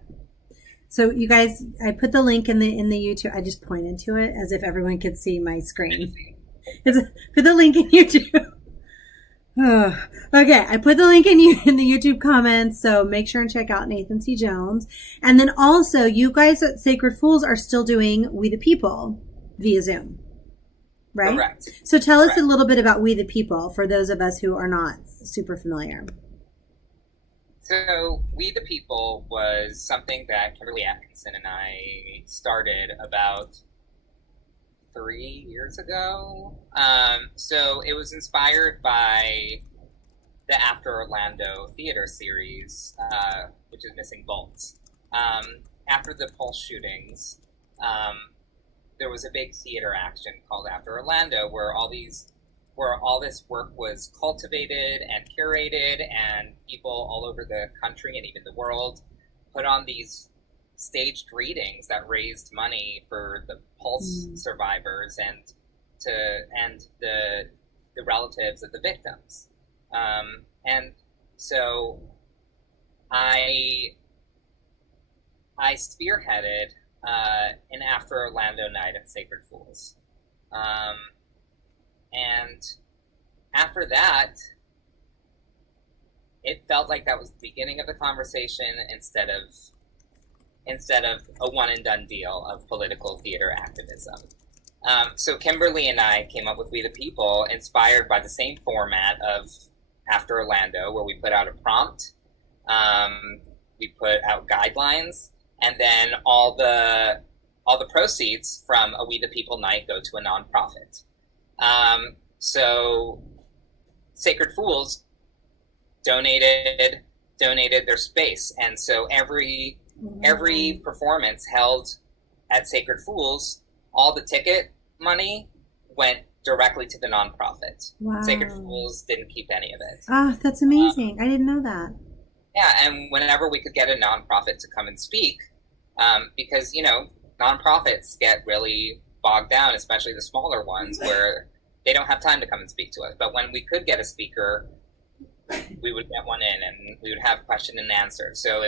So you guys, I put the link in the YouTube. I just pointed to it as if everyone could see my screen. Put the link in YouTube. Oh, okay, I put the link in the YouTube comments, so make sure and check out Nathan C. Jones. And then also, you guys at Sacred Fools are still doing We the People via Zoom, right? Correct. So tell us a little bit about We the People for those of us who are not super familiar. So We the People was something that Kimberly Atkinson and I started about 3 years ago. So it was inspired by the After Orlando theater series, which is Missing Bolts. After the Pulse shootings, there was a big theater action called After Orlando, where all this work was cultivated and curated, and people all over the country and even the world put on these staged readings that raised money for the Pulse survivors and the relatives of the victims. And so I spearheaded an After Orlando night at Sacred Fools. And after that, it felt like that was the beginning of the conversation instead of a one and done deal of political theater activism. So Kimberly and I came up with We the People, inspired by the same format of After Orlando, where we put out a prompt, we put out guidelines, and then all the proceeds from a We the People night go to a nonprofit. So Sacred Fools donated their space, and so every performance held at Sacred Fools, all the ticket money went directly to the nonprofit. Wow. Sacred Fools didn't keep any of it. Ah, that's amazing. I didn't know that. Yeah, and whenever we could get a nonprofit to come and speak, because, nonprofits get really bogged down, especially the smaller ones, where they don't have time to come and speak to us. But when we could get a speaker, we would get one in, and we would have question and answer. So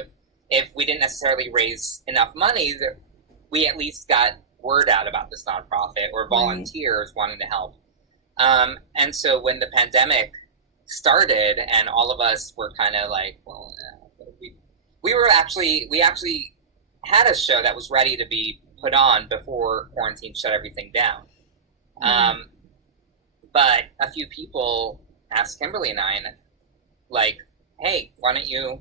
if we didn't necessarily raise enough money, we at least got word out about this nonprofit, or volunteers wanting to help. And so when the pandemic started, and all of us were kind of like, well, we actually had a show that was ready to be put on before quarantine shut everything down. But a few people asked Kimberly and I, like, hey, why don't you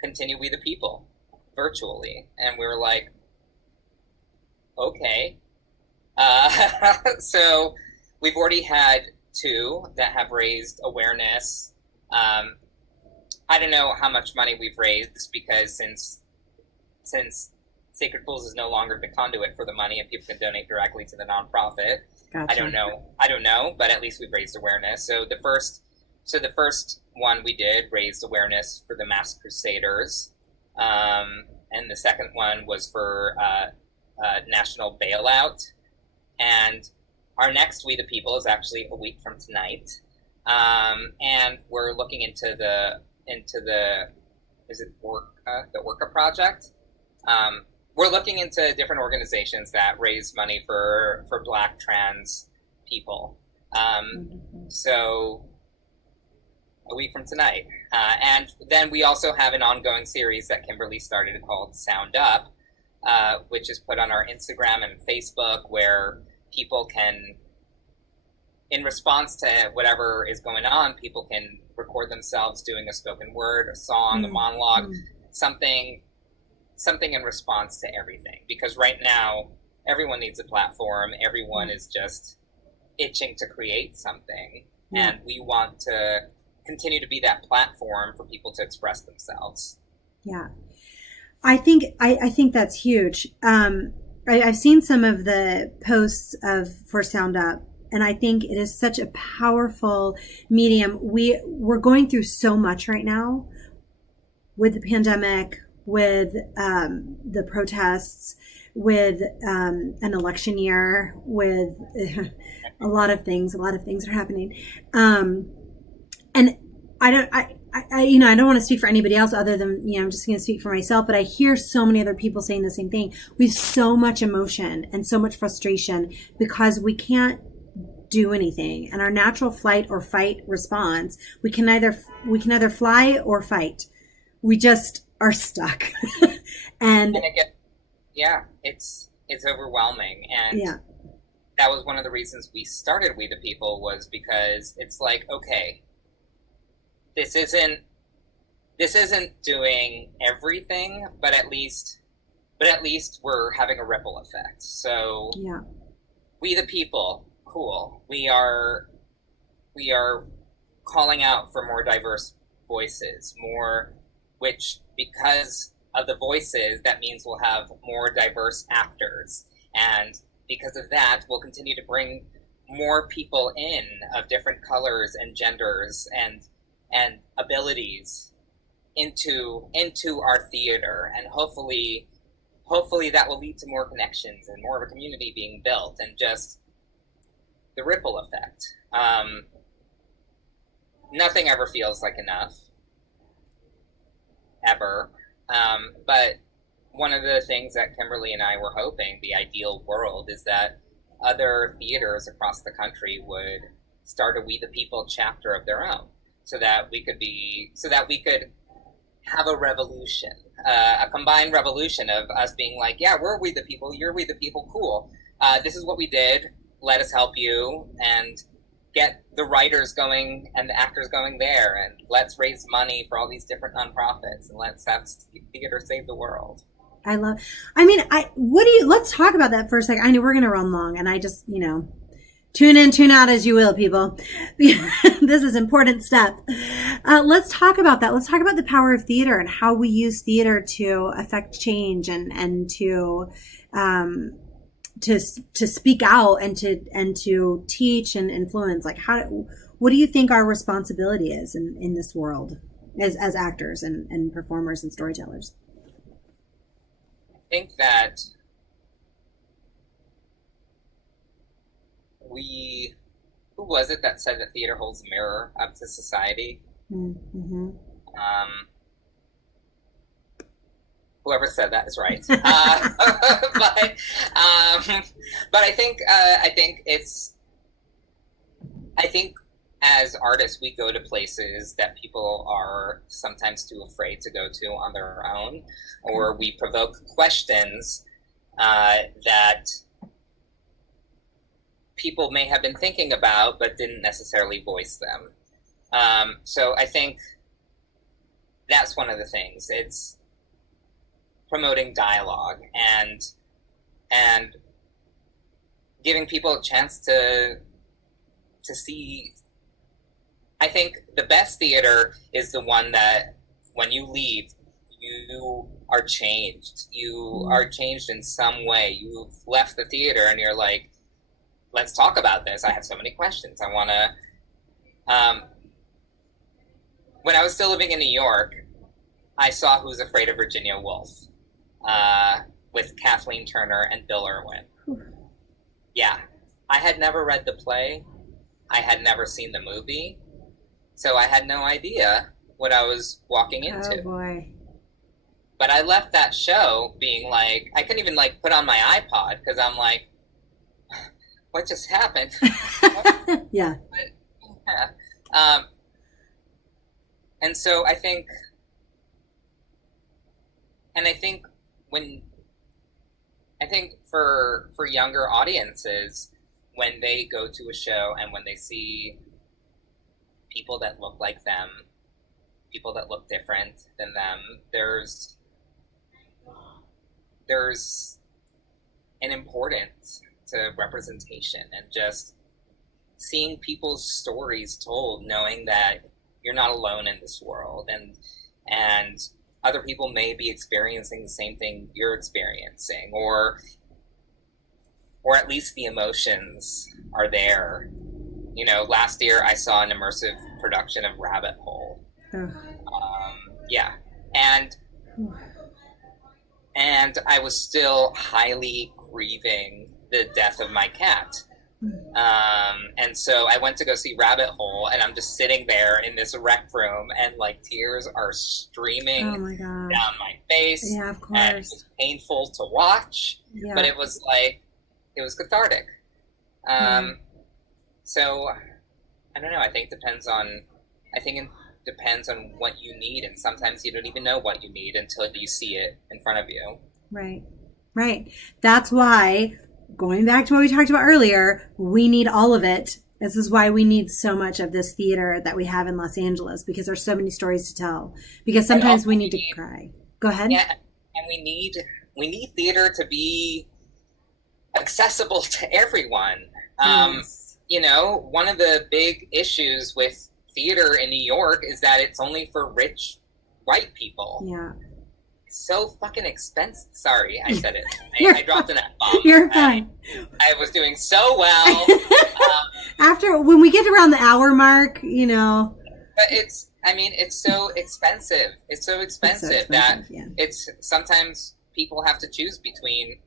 continue We the People virtually? And we were like, okay. So we've already had 2 that have raised awareness. I don't know how much money we've raised, because since Sacred Fools is no longer the conduit for the money and people can donate directly to the nonprofit. Gotcha. I don't know, but at least we've raised awareness. So the first one we did raised awareness for the Masked Crusaders. And the second one was for national bailout. And our next We the People is actually a week from tonight. And we're looking into the is it Orca, the Orca project? We're looking into different organizations that raise money for Black trans people. So a week from tonight. And then we also have an ongoing series that Kimberly started called Sound Up, which is put on our Instagram and Facebook, where people can in response to whatever is going on, people can record themselves doing a spoken word, a song, a monologue, something in response to everything. Because right now, everyone needs a platform. Everyone is just itching to create something. And we want to continue to be that platform for people to express themselves. Yeah. I think that's huge. I've seen some of the posts for Sound Up, and I think it is such a powerful medium. We're going through so much right now with the pandemic, with the protests, with an election year, with a lot of things are happening. And I don't want to speak for anybody else other than, I'm just going to speak for myself, but I hear so many other people saying the same thing. We have so much emotion and so much frustration because we can't do anything. And our natural flight or fight response, we can either fly or fight. We just are stuck. and it's overwhelming. And that was one of the reasons we started We the People, was because it's like, okay, this isn't doing everything, but at least we're having a ripple effect. So We the People, cool. We are calling out for more diverse voices, which, because of the voices, that means we'll have more diverse actors. And because of that, we'll continue to bring more people in of different colors and genders and abilities into our theater, and hopefully that will lead to more connections and more of a community being built, and just the ripple effect. Nothing ever feels like enough, ever. But one of the things that Kimberly and I were hoping, the ideal world, is that other theaters across the country would start a We the People chapter of their own, so that we could have a revolution, a combined revolution of us being like, yeah, we're We the People, you're We the People, cool. This is what we did. Let us help you, and get the writers going and the actors going there, and let's raise money for all these different nonprofits, and let's have theater save the world. Let's talk about that for a second. I know we're going to run long, and I just, tune in, tune out as you will, people. This is important stuff. Let's talk about that. Let's talk about the power of theater and how we use theater to affect change and to speak out and to teach and influence. Like, what do you think our responsibility is in this world as actors and performers and storytellers? I think that who was it that said that theater holds a mirror up to society? Mm-hmm. Whoever said that is right. But I think as artists, we go to places that people are sometimes too afraid to go to on their own, or we provoke questions that people may have been thinking about but didn't necessarily voice them. So I think that's one of the things. It's promoting dialogue and giving people a chance to see. I think the best theater is the one that when you leave, you are changed. You are changed in some way. You've left the theater and you're like, let's talk about this. I have so many questions. I want to... when I was still living in New York, I saw Who's Afraid of Virginia Woolf with Kathleen Turner and Bill Irwin. Yeah. I had never read the play. I had never seen the movie. So I had no idea what I was walking into. Oh, boy. But I left that show being like, I couldn't even put on my iPod because I'm like, what just happened? Yeah. And so I think for younger audiences, when they go to a show and when they see people that look like them, people that look different than them, there's an importance to representation and just seeing people's stories told, knowing that you're not alone in this world, and other people may be experiencing the same thing you're experiencing, or at least the emotions are there. You know, last year I saw an immersive production of Rabbit Hole. Yeah, and I was still highly grieving the death of my cat. And so I went to go see Rabbit Hole, and I'm just sitting there in this rec room, and like tears are streaming down my face. Yeah, of course. And it was painful to watch, but it was cathartic. So I don't know. I think it depends on what you need, and sometimes you don't even know what you need until you see it in front of you. Right. That's why, going back to what we talked about earlier, we need all of it. This is why we need so much of this theater that we have in Los Angeles, because there's so many stories to tell. Because sometimes we need to cry. Go ahead. Yeah, and we need theater to be accessible to everyone. Yes. You know, one of the big issues with theater in New York is that it's only for rich white people. Yeah. So fucking expensive. Sorry, I said it. I dropped an F-bomb. You're fine. I was doing so well. After, when we get around the hour mark, you know. But it's so expensive. It's so expensive that it's sometimes people have to choose between,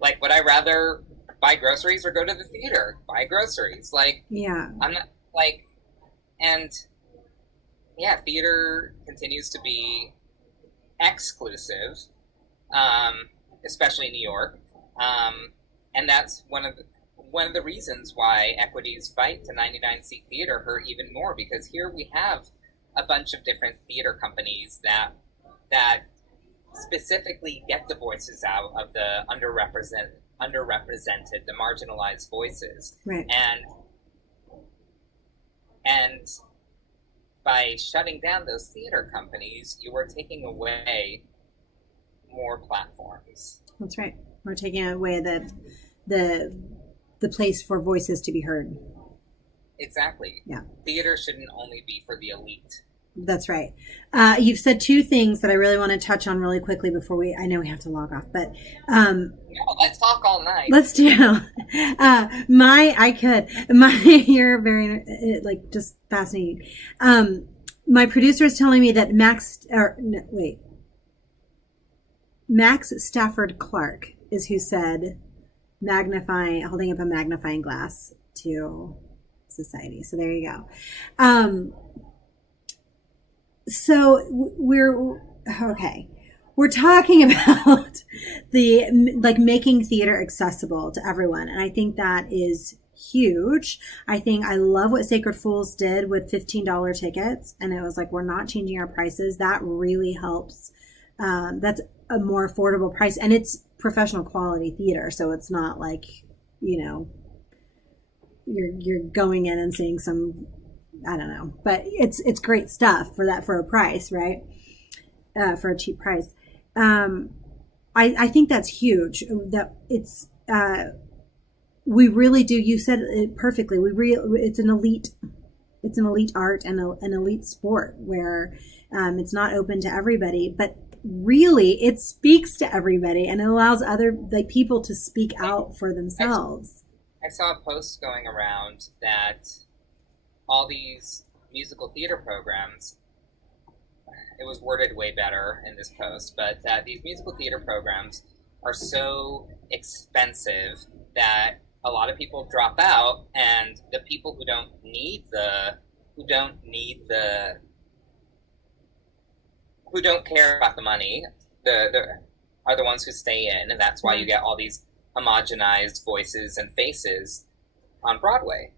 like, would I rather buy groceries or go to the theater? Buy groceries. Like, yeah. I'm not, like, and yeah, theater continues to be exclusive, especially in New York, and that's one of the reasons why Equity's fight to 99-seat theater hurt even more, because here we have a bunch of different theater companies that specifically get the voices out of the underrepresented, the marginalized voices, right? And by shutting down those theater companies, you are taking away more platforms. That's right. We're taking away the place for voices to be heard. Exactly. Yeah. Theater shouldn't only be for the elite. That's right. You've said two things that I really want to touch on really quickly before I know we have to log off, but no, let's talk all night. Let's do. You're very just fascinating. My producer is telling me that Max Stafford Clark is who said holding up a magnifying glass to society. So there you go. So we're talking about making theater accessible to everyone. And I think that is huge. I love what Sacred Fools did with $15 tickets. And it was like, we're not changing our prices. That really helps. That's a more affordable price, and it's professional quality theater. So it's not like, you're going in and seeing some, I don't know, but it's great stuff for a price, right? For a cheap price. I think that's huge, that it's, we really do. You said it perfectly. It's an elite art and an elite sport where, it's not open to everybody, but really it speaks to everybody and it allows other people to speak out for themselves. I saw a post going around that all these musical theater programs, it was worded way better in this post, but that these musical theater programs are so expensive that a lot of people drop out, and the people who don't care about the money, are the ones who stay in, and that's why you get all these homogenized voices and faces on Broadway,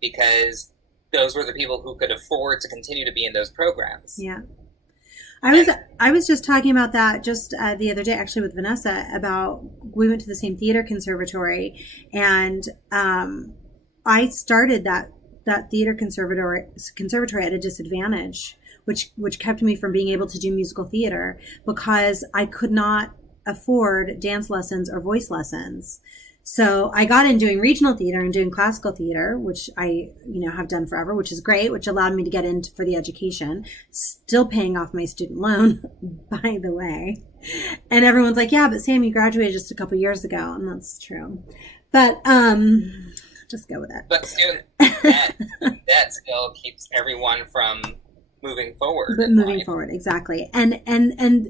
because those were the people who could afford to continue to be in those programs. Yeah. I was just talking about that just the other day, actually, with Vanessa. About we went to the same theater conservatory, and I started that theater conservatory at a disadvantage, which kept me from being able to do musical theater because I could not afford dance lessons or voice lessons. So I got in doing regional theater and doing classical theater, which I, have done forever, which is great, which allowed me to get in for the education, still paying off my student loan, by the way. And everyone's like, yeah, but Sam, you graduated just a couple years ago. And that's true. But, just go with it. But still, that still keeps everyone from moving forward. But moving forward, exactly. And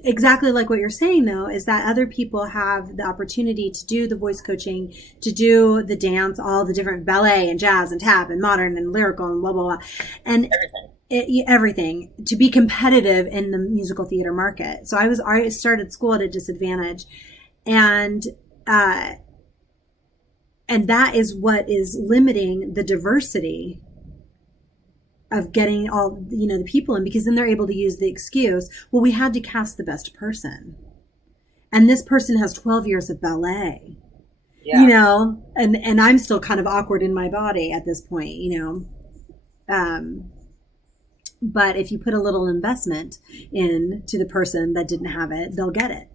exactly like what you're saying, though, is that other people have the opportunity to do the voice coaching, to do the dance, all the different ballet and jazz and tap and modern and lyrical and blah, blah, blah. And everything to be competitive in the musical theater market. So I started school at a disadvantage. And that is what is limiting the diversity of getting all, the people in, because then they're able to use the excuse, well, we had to cast the best person. And this person has 12 years of ballet, and I'm still kind of awkward in my body at this point, but if you put a little investment into the person that didn't have it, they'll get it.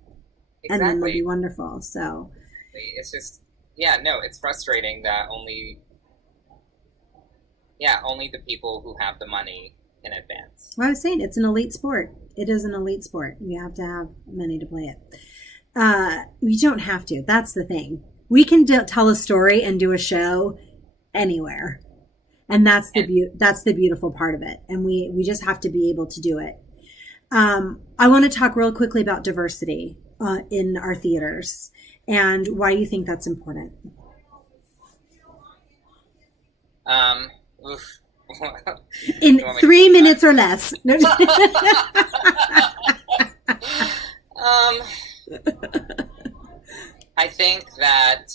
Exactly. And then they'll be wonderful. So it's just, it's frustrating that only the people who have the money can advance. Well, I was saying it's an elite sport. It is an elite sport. You have to have money to play it. You don't have to. That's the thing. We can tell a story and do a show anywhere. And that's the beautiful part of it. And we just have to be able to do it. I want to talk real quickly about diversity in our theaters and why you think that's important. Oof. In 3 minutes or less. I think that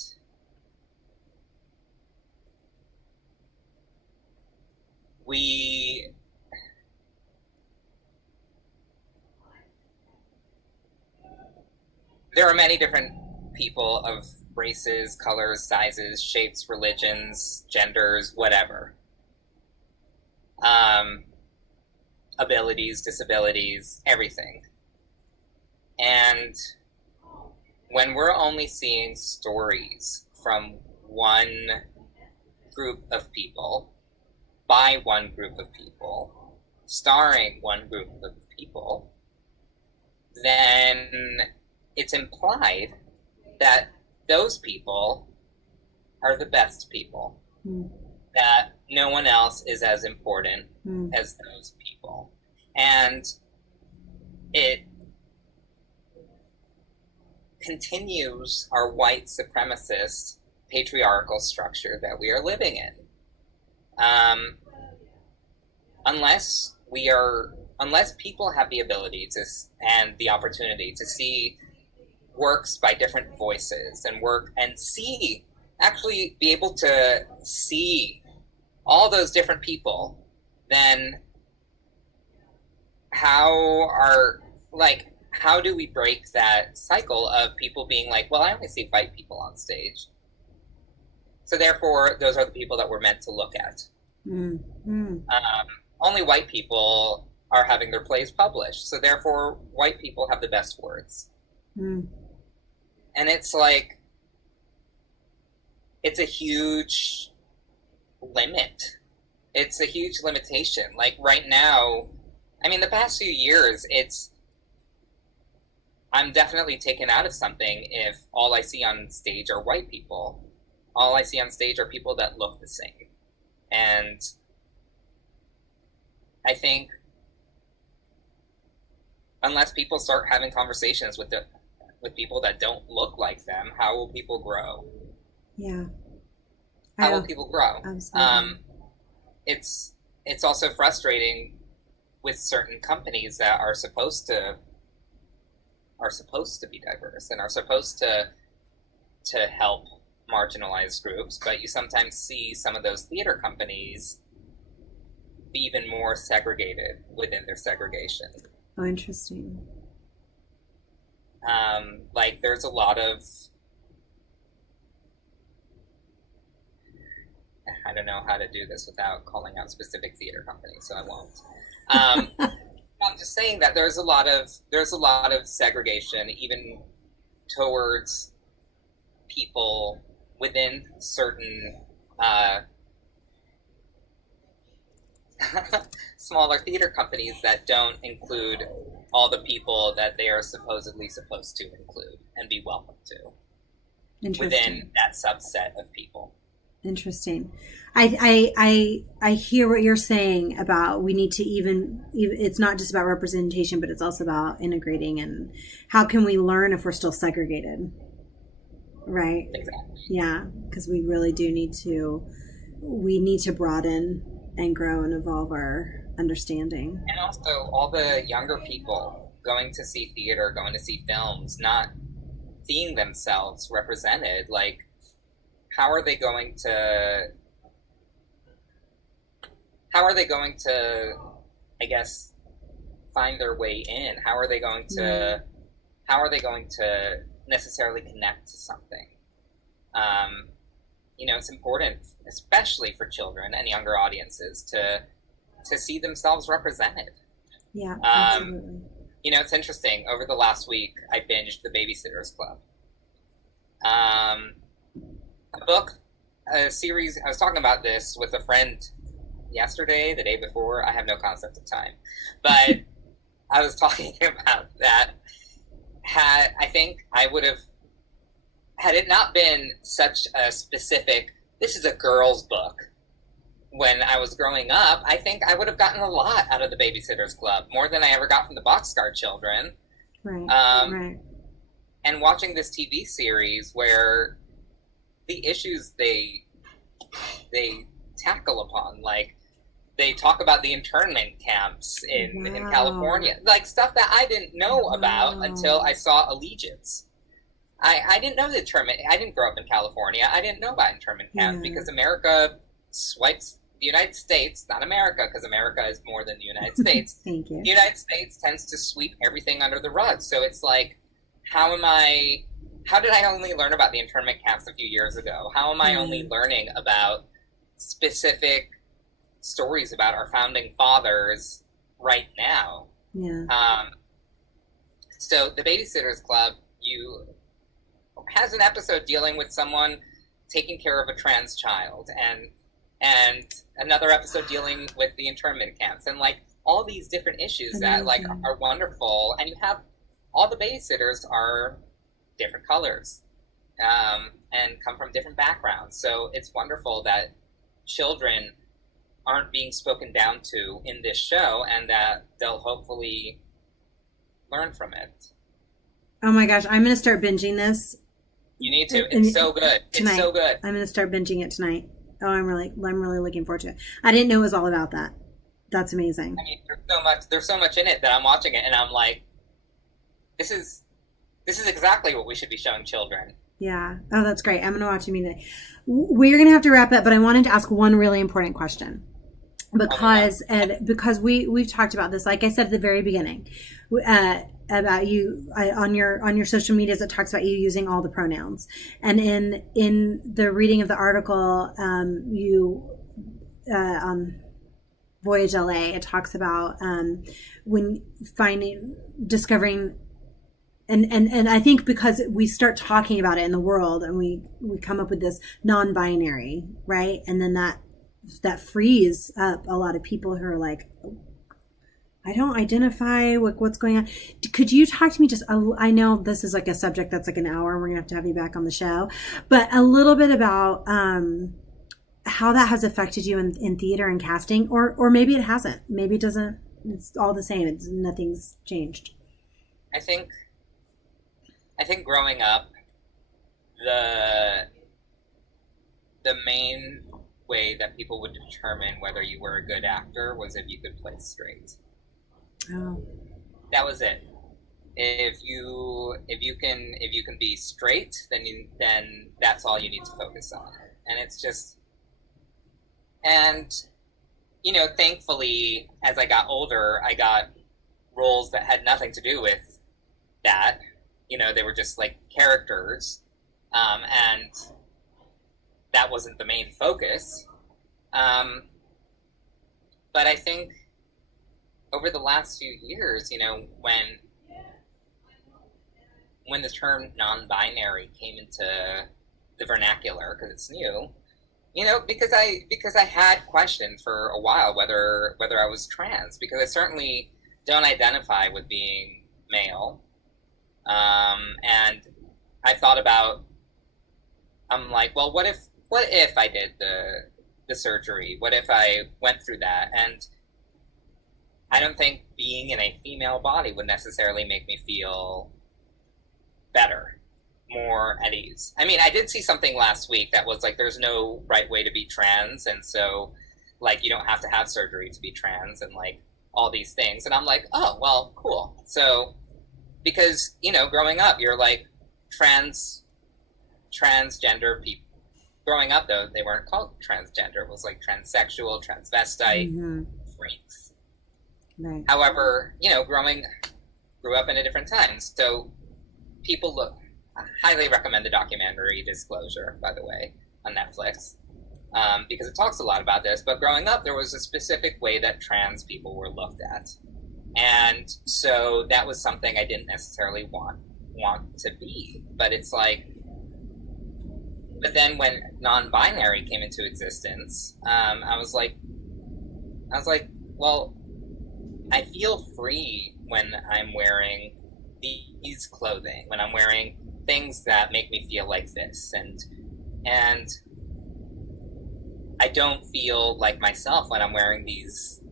there are many different people of races, colors, sizes, shapes, religions, genders, whatever. Abilities, disabilities, everything. And when we're only seeing stories from one group of people, by one group of people, starring one group of people, then it's implied that those people are the best people. Mm. That no one else is as important as those people. And it continues our white supremacist patriarchal structure that we are living in. Unless people have the ability and the opportunity to see works by different voices and actually be able to see all those different people, then how do we break that cycle of people being like, well, I only see white people on stage, so therefore those are the people that we're meant to look at. Only white people are having their plays published, so therefore white people have the best words. And it's like, it's a huge limit. It's a huge limitation. Like right now, I mean, the past few years, I'm definitely taken out of something if all I see on stage are white people. All I see on stage are people that look the same. And I think unless people start having conversations with people that don't look like them, how will people grow? Yeah. How will people grow? Absolutely. It's also frustrating with certain companies that are supposed to be diverse and are supposed to help marginalized groups, but you sometimes see some of those theater companies be even more segregated within their segregation. Oh, interesting. Like there's a lot of, I don't know how to do this without calling out specific theater companies, so I won't. I'm just saying that there's a lot of segregation, even towards people within certain smaller theater companies that don't include all the people that they are supposedly supposed to include and be welcome to within that subset of people. Interesting. I hear what you're saying about we need to even it's not just about representation, but it's also about integrating, and how can we learn if we're still segregated, right? Exactly. Yeah, because we really do need to broaden and grow and evolve our understanding. And also all the younger people going to see theater, going to see films, not seeing themselves represented. Like, how are they going to, I guess, find their way in? How are they going to necessarily connect to something? It's important, especially for children and younger audiences, to see themselves represented. Yeah, absolutely. It's interesting. Over the last week, I binged The Babysitter's Club. A series. I was talking about this with a friend yesterday, the day before. I have no concept of time, but I was talking about that. I think I would have, had it not been such a specific, this is a girl's book, when I was growing up, I think I would have gotten a lot out of The Babysitter's Club, more than I ever got from the Boxcar Children. Right. Right. And watching this TV series where the issues they tackle upon, like they talk about the internment camps in California, like stuff that I didn't know about until I saw Allegiance. I didn't know the internment. I didn't grow up in California. I didn't know about internment camps because America swipes the United States, not America, because America is more than the United States. Thank you. The United States tends to sweep everything under the rug. So it's like, how did I only learn about the internment camps a few years ago? How am I only learning about specific stories about our founding fathers right now? Yeah. So The Babysitter's Club has an episode dealing with someone taking care of a trans child, and another episode dealing with the internment camps, and like all these different issues that like are wonderful. And you have all the babysitters are different colors and come from different backgrounds. So it's wonderful that children aren't being spoken down to in this show, and that they'll hopefully learn from it. Oh my gosh, I'm going to start binging this. You need to. It's so good. Tonight. It's so good. I'm going to start binging it tonight. Oh, I'm really looking forward to it. I didn't know it was all about that. That's amazing. I mean, there's so much in it that I'm watching it and I'm like, this is exactly what we should be showing children. Yeah. Oh, that's great. I'm going to watch it immediately. We're going to have to wrap up, but I wanted to ask one really important question. Because we've talked about this, like I said at the very beginning, about you on your social medias, it talks about you using all the pronouns, and in the reading of the article, on Voyage LA, it talks about when discovering. And I think because we start talking about it in the world, and we come up with this non-binary, right, and then that frees up a lot of people who are like, I don't identify with what's going on. Could you talk to me I know this is like a subject that's like an hour and we're gonna have to have you back on the show, but a little bit about how that has affected you in theater and casting, or maybe it hasn't, maybe it doesn't, it's all the same, nothing's changed. I think growing up, the main way that people would determine whether you were a good actor was if you could play straight. Oh. That was it. If you can be straight, then that's all you need to focus on. And it's just, and thankfully, as I got older, I got roles that had nothing to do with that. They were just like characters, and that wasn't the main focus. But I think over the last few years, when the term non-binary came into the vernacular, because it's new, because I had questioned for a while whether I was trans, because I certainly don't identify with being male, and I thought about, I'm like, well, what if I did the surgery? What if I went through that? And I don't think being in a female body would necessarily make me feel better, more at ease. I mean, I did see something last week that was like, there's no right way to be trans, and so like you don't have to have surgery to be trans, and like all these things. And I'm like, oh, well, cool. So because growing up, you're like transgender people. Growing up, though, they weren't called transgender. It was like transsexual, transvestite, freaks. Right. However, grew up in a different time. So people I highly recommend the documentary Disclosure, by the way, on Netflix, because it talks a lot about this. But growing up, there was a specific way that trans people were looked at. And so that was something I didn't necessarily want to be. But it's like, but then when non-binary came into existence, I was like, well, I feel free when I'm wearing these clothing, when I'm wearing things that make me feel like this, and I don't feel like myself when I'm wearing these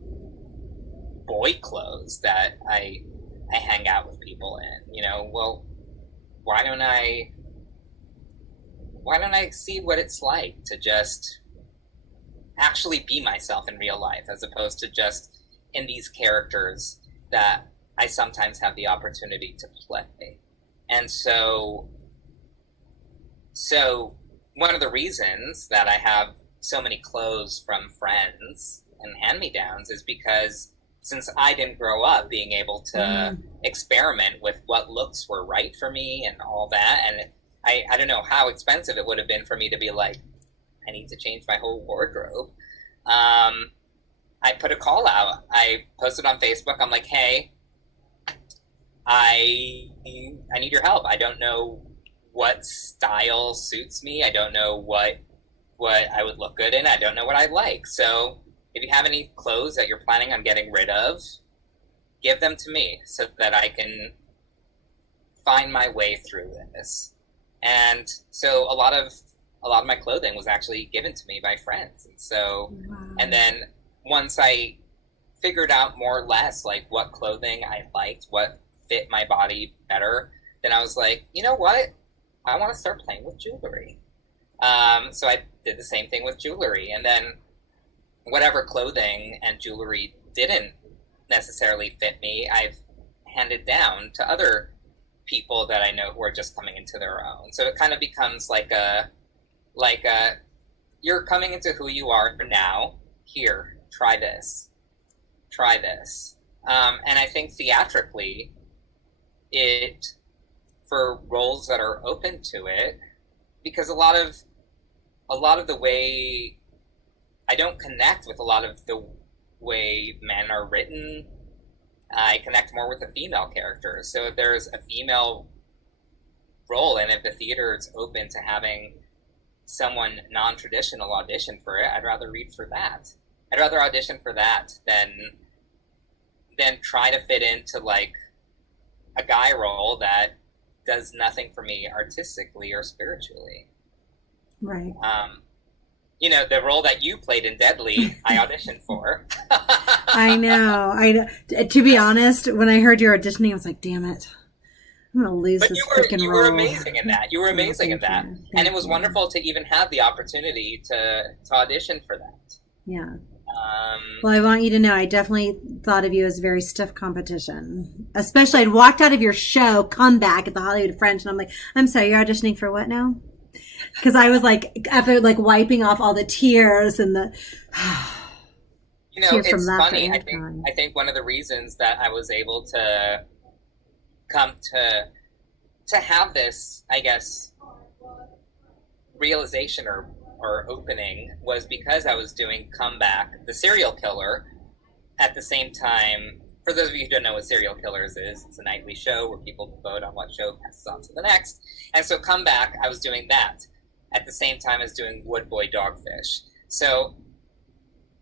boy clothes that I hang out with people in. Well, why don't I see what it's like to just actually be myself in real life, as opposed to just in these characters that I sometimes have the opportunity to play. And so one of the reasons that I have so many clothes from friends and hand-me-downs is because since I didn't grow up being able to experiment with what looks were right for me and all that, and I don't know how expensive it would have been for me to be like, I need to change my whole wardrobe. I put a call out. I posted on Facebook. I'm like, hey, I need your help. I don't know what style suits me. I don't know what I would look good in. I don't know what I like. So if you have any clothes that you're planning on getting rid of, give them to me so that I can find my way through this. And so a lot of my clothing was actually given to me by friends. And so, and then once I figured out more or less like what clothing I liked, what fit my body better, then I was like, you know what? I want to start playing with jewelry. So I did the same thing with jewelry. And then whatever clothing and jewelry didn't necessarily fit me, I've handed down to other people that I know who are just coming into their own. So it kind of becomes like a you're coming into who you are now. Here, try this. And I think theatrically, for roles that are open to it, because a lot of the way I don't connect with a lot of the way men are written. I connect more with the female characters. So if there's a female role and if the theater is open to having someone non-traditional audition for it, I'd rather read for that. I'd rather audition for that than try to fit into like a guy role that does nothing for me artistically or spiritually. Right. The role that you played in Deadly, I auditioned for. I know. To be honest, when I heard your auditioning, I was like, damn it. I'm going to lose this freaking role. You were amazing in that. You were amazing in that. And it was wonderful to even have the opportunity to audition for that. Yeah. Well, I want you to know, I definitely thought of you as very stiff competition. Especially, I'd walked out of your show, come back at the Hollywood French, and I'm like, I'm sorry, you're auditioning for what now? Because I was like, after like wiping off all the tears and the... It's funny. I think one of the reasons that I was able to come to have this, I guess, realization or opening was because I was doing Comeback, the serial killer, at the same time. For those of you who don't know what Serial Killers is, it's a nightly show where people vote on what show passes on to the next. And so Comeback, I was doing that at the same time as doing Wood Boy Dogfish. So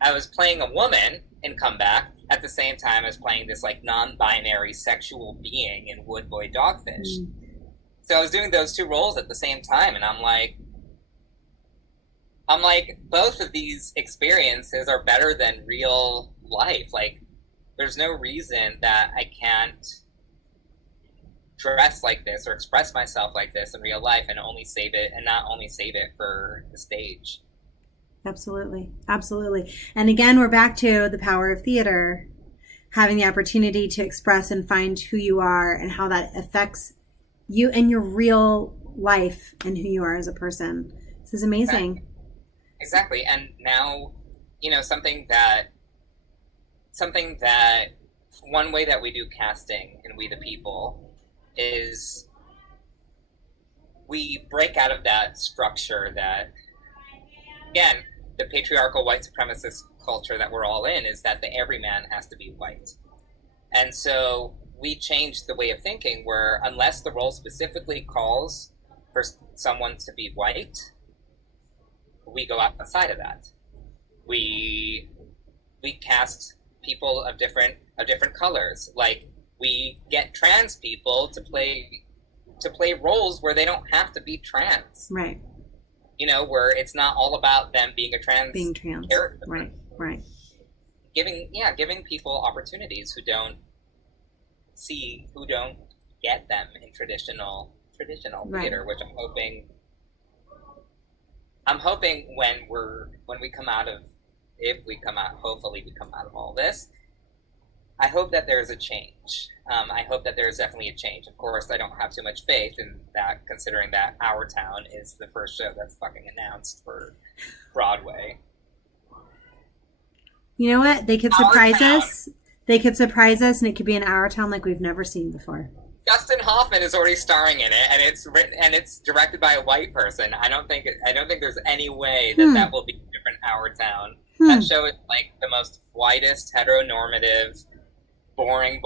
I was playing a woman in Comeback at the same time as playing this like non-binary sexual being in Wood Boy Dogfish. Mm. So I was doing those two roles at the same time, and I'm like, both of these experiences are better than real life. Like, there's no reason that I can't dress like this or express myself like this in real life and not only save it for the stage. Absolutely. Absolutely. And again, we're back to the power of theater, having the opportunity to express and find who you are and how that affects you and your real life and who you are as a person. This is amazing. Exactly. And now, something that one way that we do casting in We the People is we break out of that structure that, again, the patriarchal white supremacist culture that we're all in is that the everyman has to be white. And so we changed the way of thinking where unless the role specifically calls for someone to be white, we go outside of that. We cast people of different colors. Like, we get trans people to play roles where they don't have to be trans. Right. Where it's not all about them being trans character. Right. Giving people opportunities who don't get them in traditional theater, which I'm hoping when we come out of, hopefully we come out of all this, I hope that there's a change. I hope that there's definitely a change. Of course, I don't have too much faith in that, considering that Our Town is the first show that's fucking announced for Broadway. You know what? They could surprise us. They could surprise us, and it could be an Our Town like we've never seen before. Justin Hoffman is already starring in it, and it's written and it's directed by a white person. I don't think there's any way that will be a different Our Town. That show is like the most whitest, heteronormative, boring.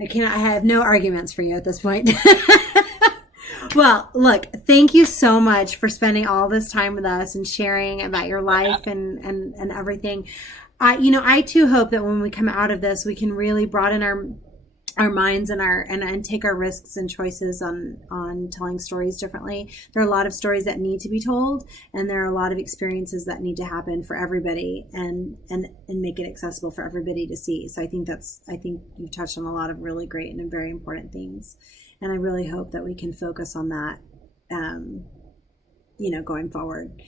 I have no arguments for you at this point. Well, look, thank you so much for spending all this time with us and sharing about your life and everything. I too hope that when we come out of this, we can really broaden our minds and take our risks and choices on telling stories differently. There are a lot of stories that need to be told, and there are a lot of experiences that need to happen for everybody and make it accessible for everybody to see. So I think you've touched on a lot of really great and very important things. And I really hope that we can focus on that, going forward.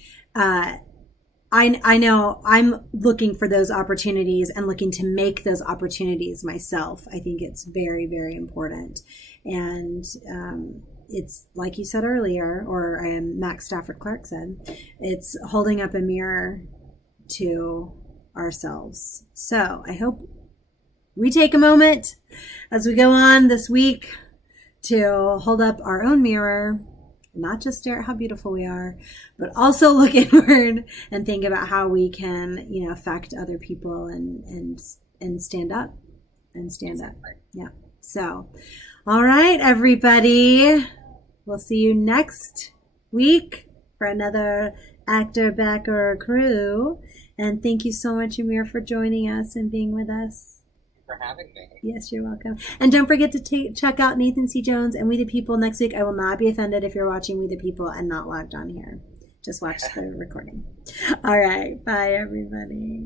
I know I'm looking for those opportunities and looking to make those opportunities myself. I think it's very, very important. And it's like you said earlier, or Max Stafford Clark said, it's holding up a mirror to ourselves. So I hope we take a moment as we go on this week to hold up our own mirror, not just stare at how beautiful we are, but also look inward and think about how we can, affect other people and stand up Yeah. So, all right, everybody. We'll see you next week for another Actor Backer Crew. And thank you so much, Amir, for joining us and being with us. For having me. Yes, you're welcome. And don't forget to check out Nathan C. Jones and We the People next week. I will not be offended if you're watching We the People and not logged on here. Just watch the recording. All right. Bye, everybody.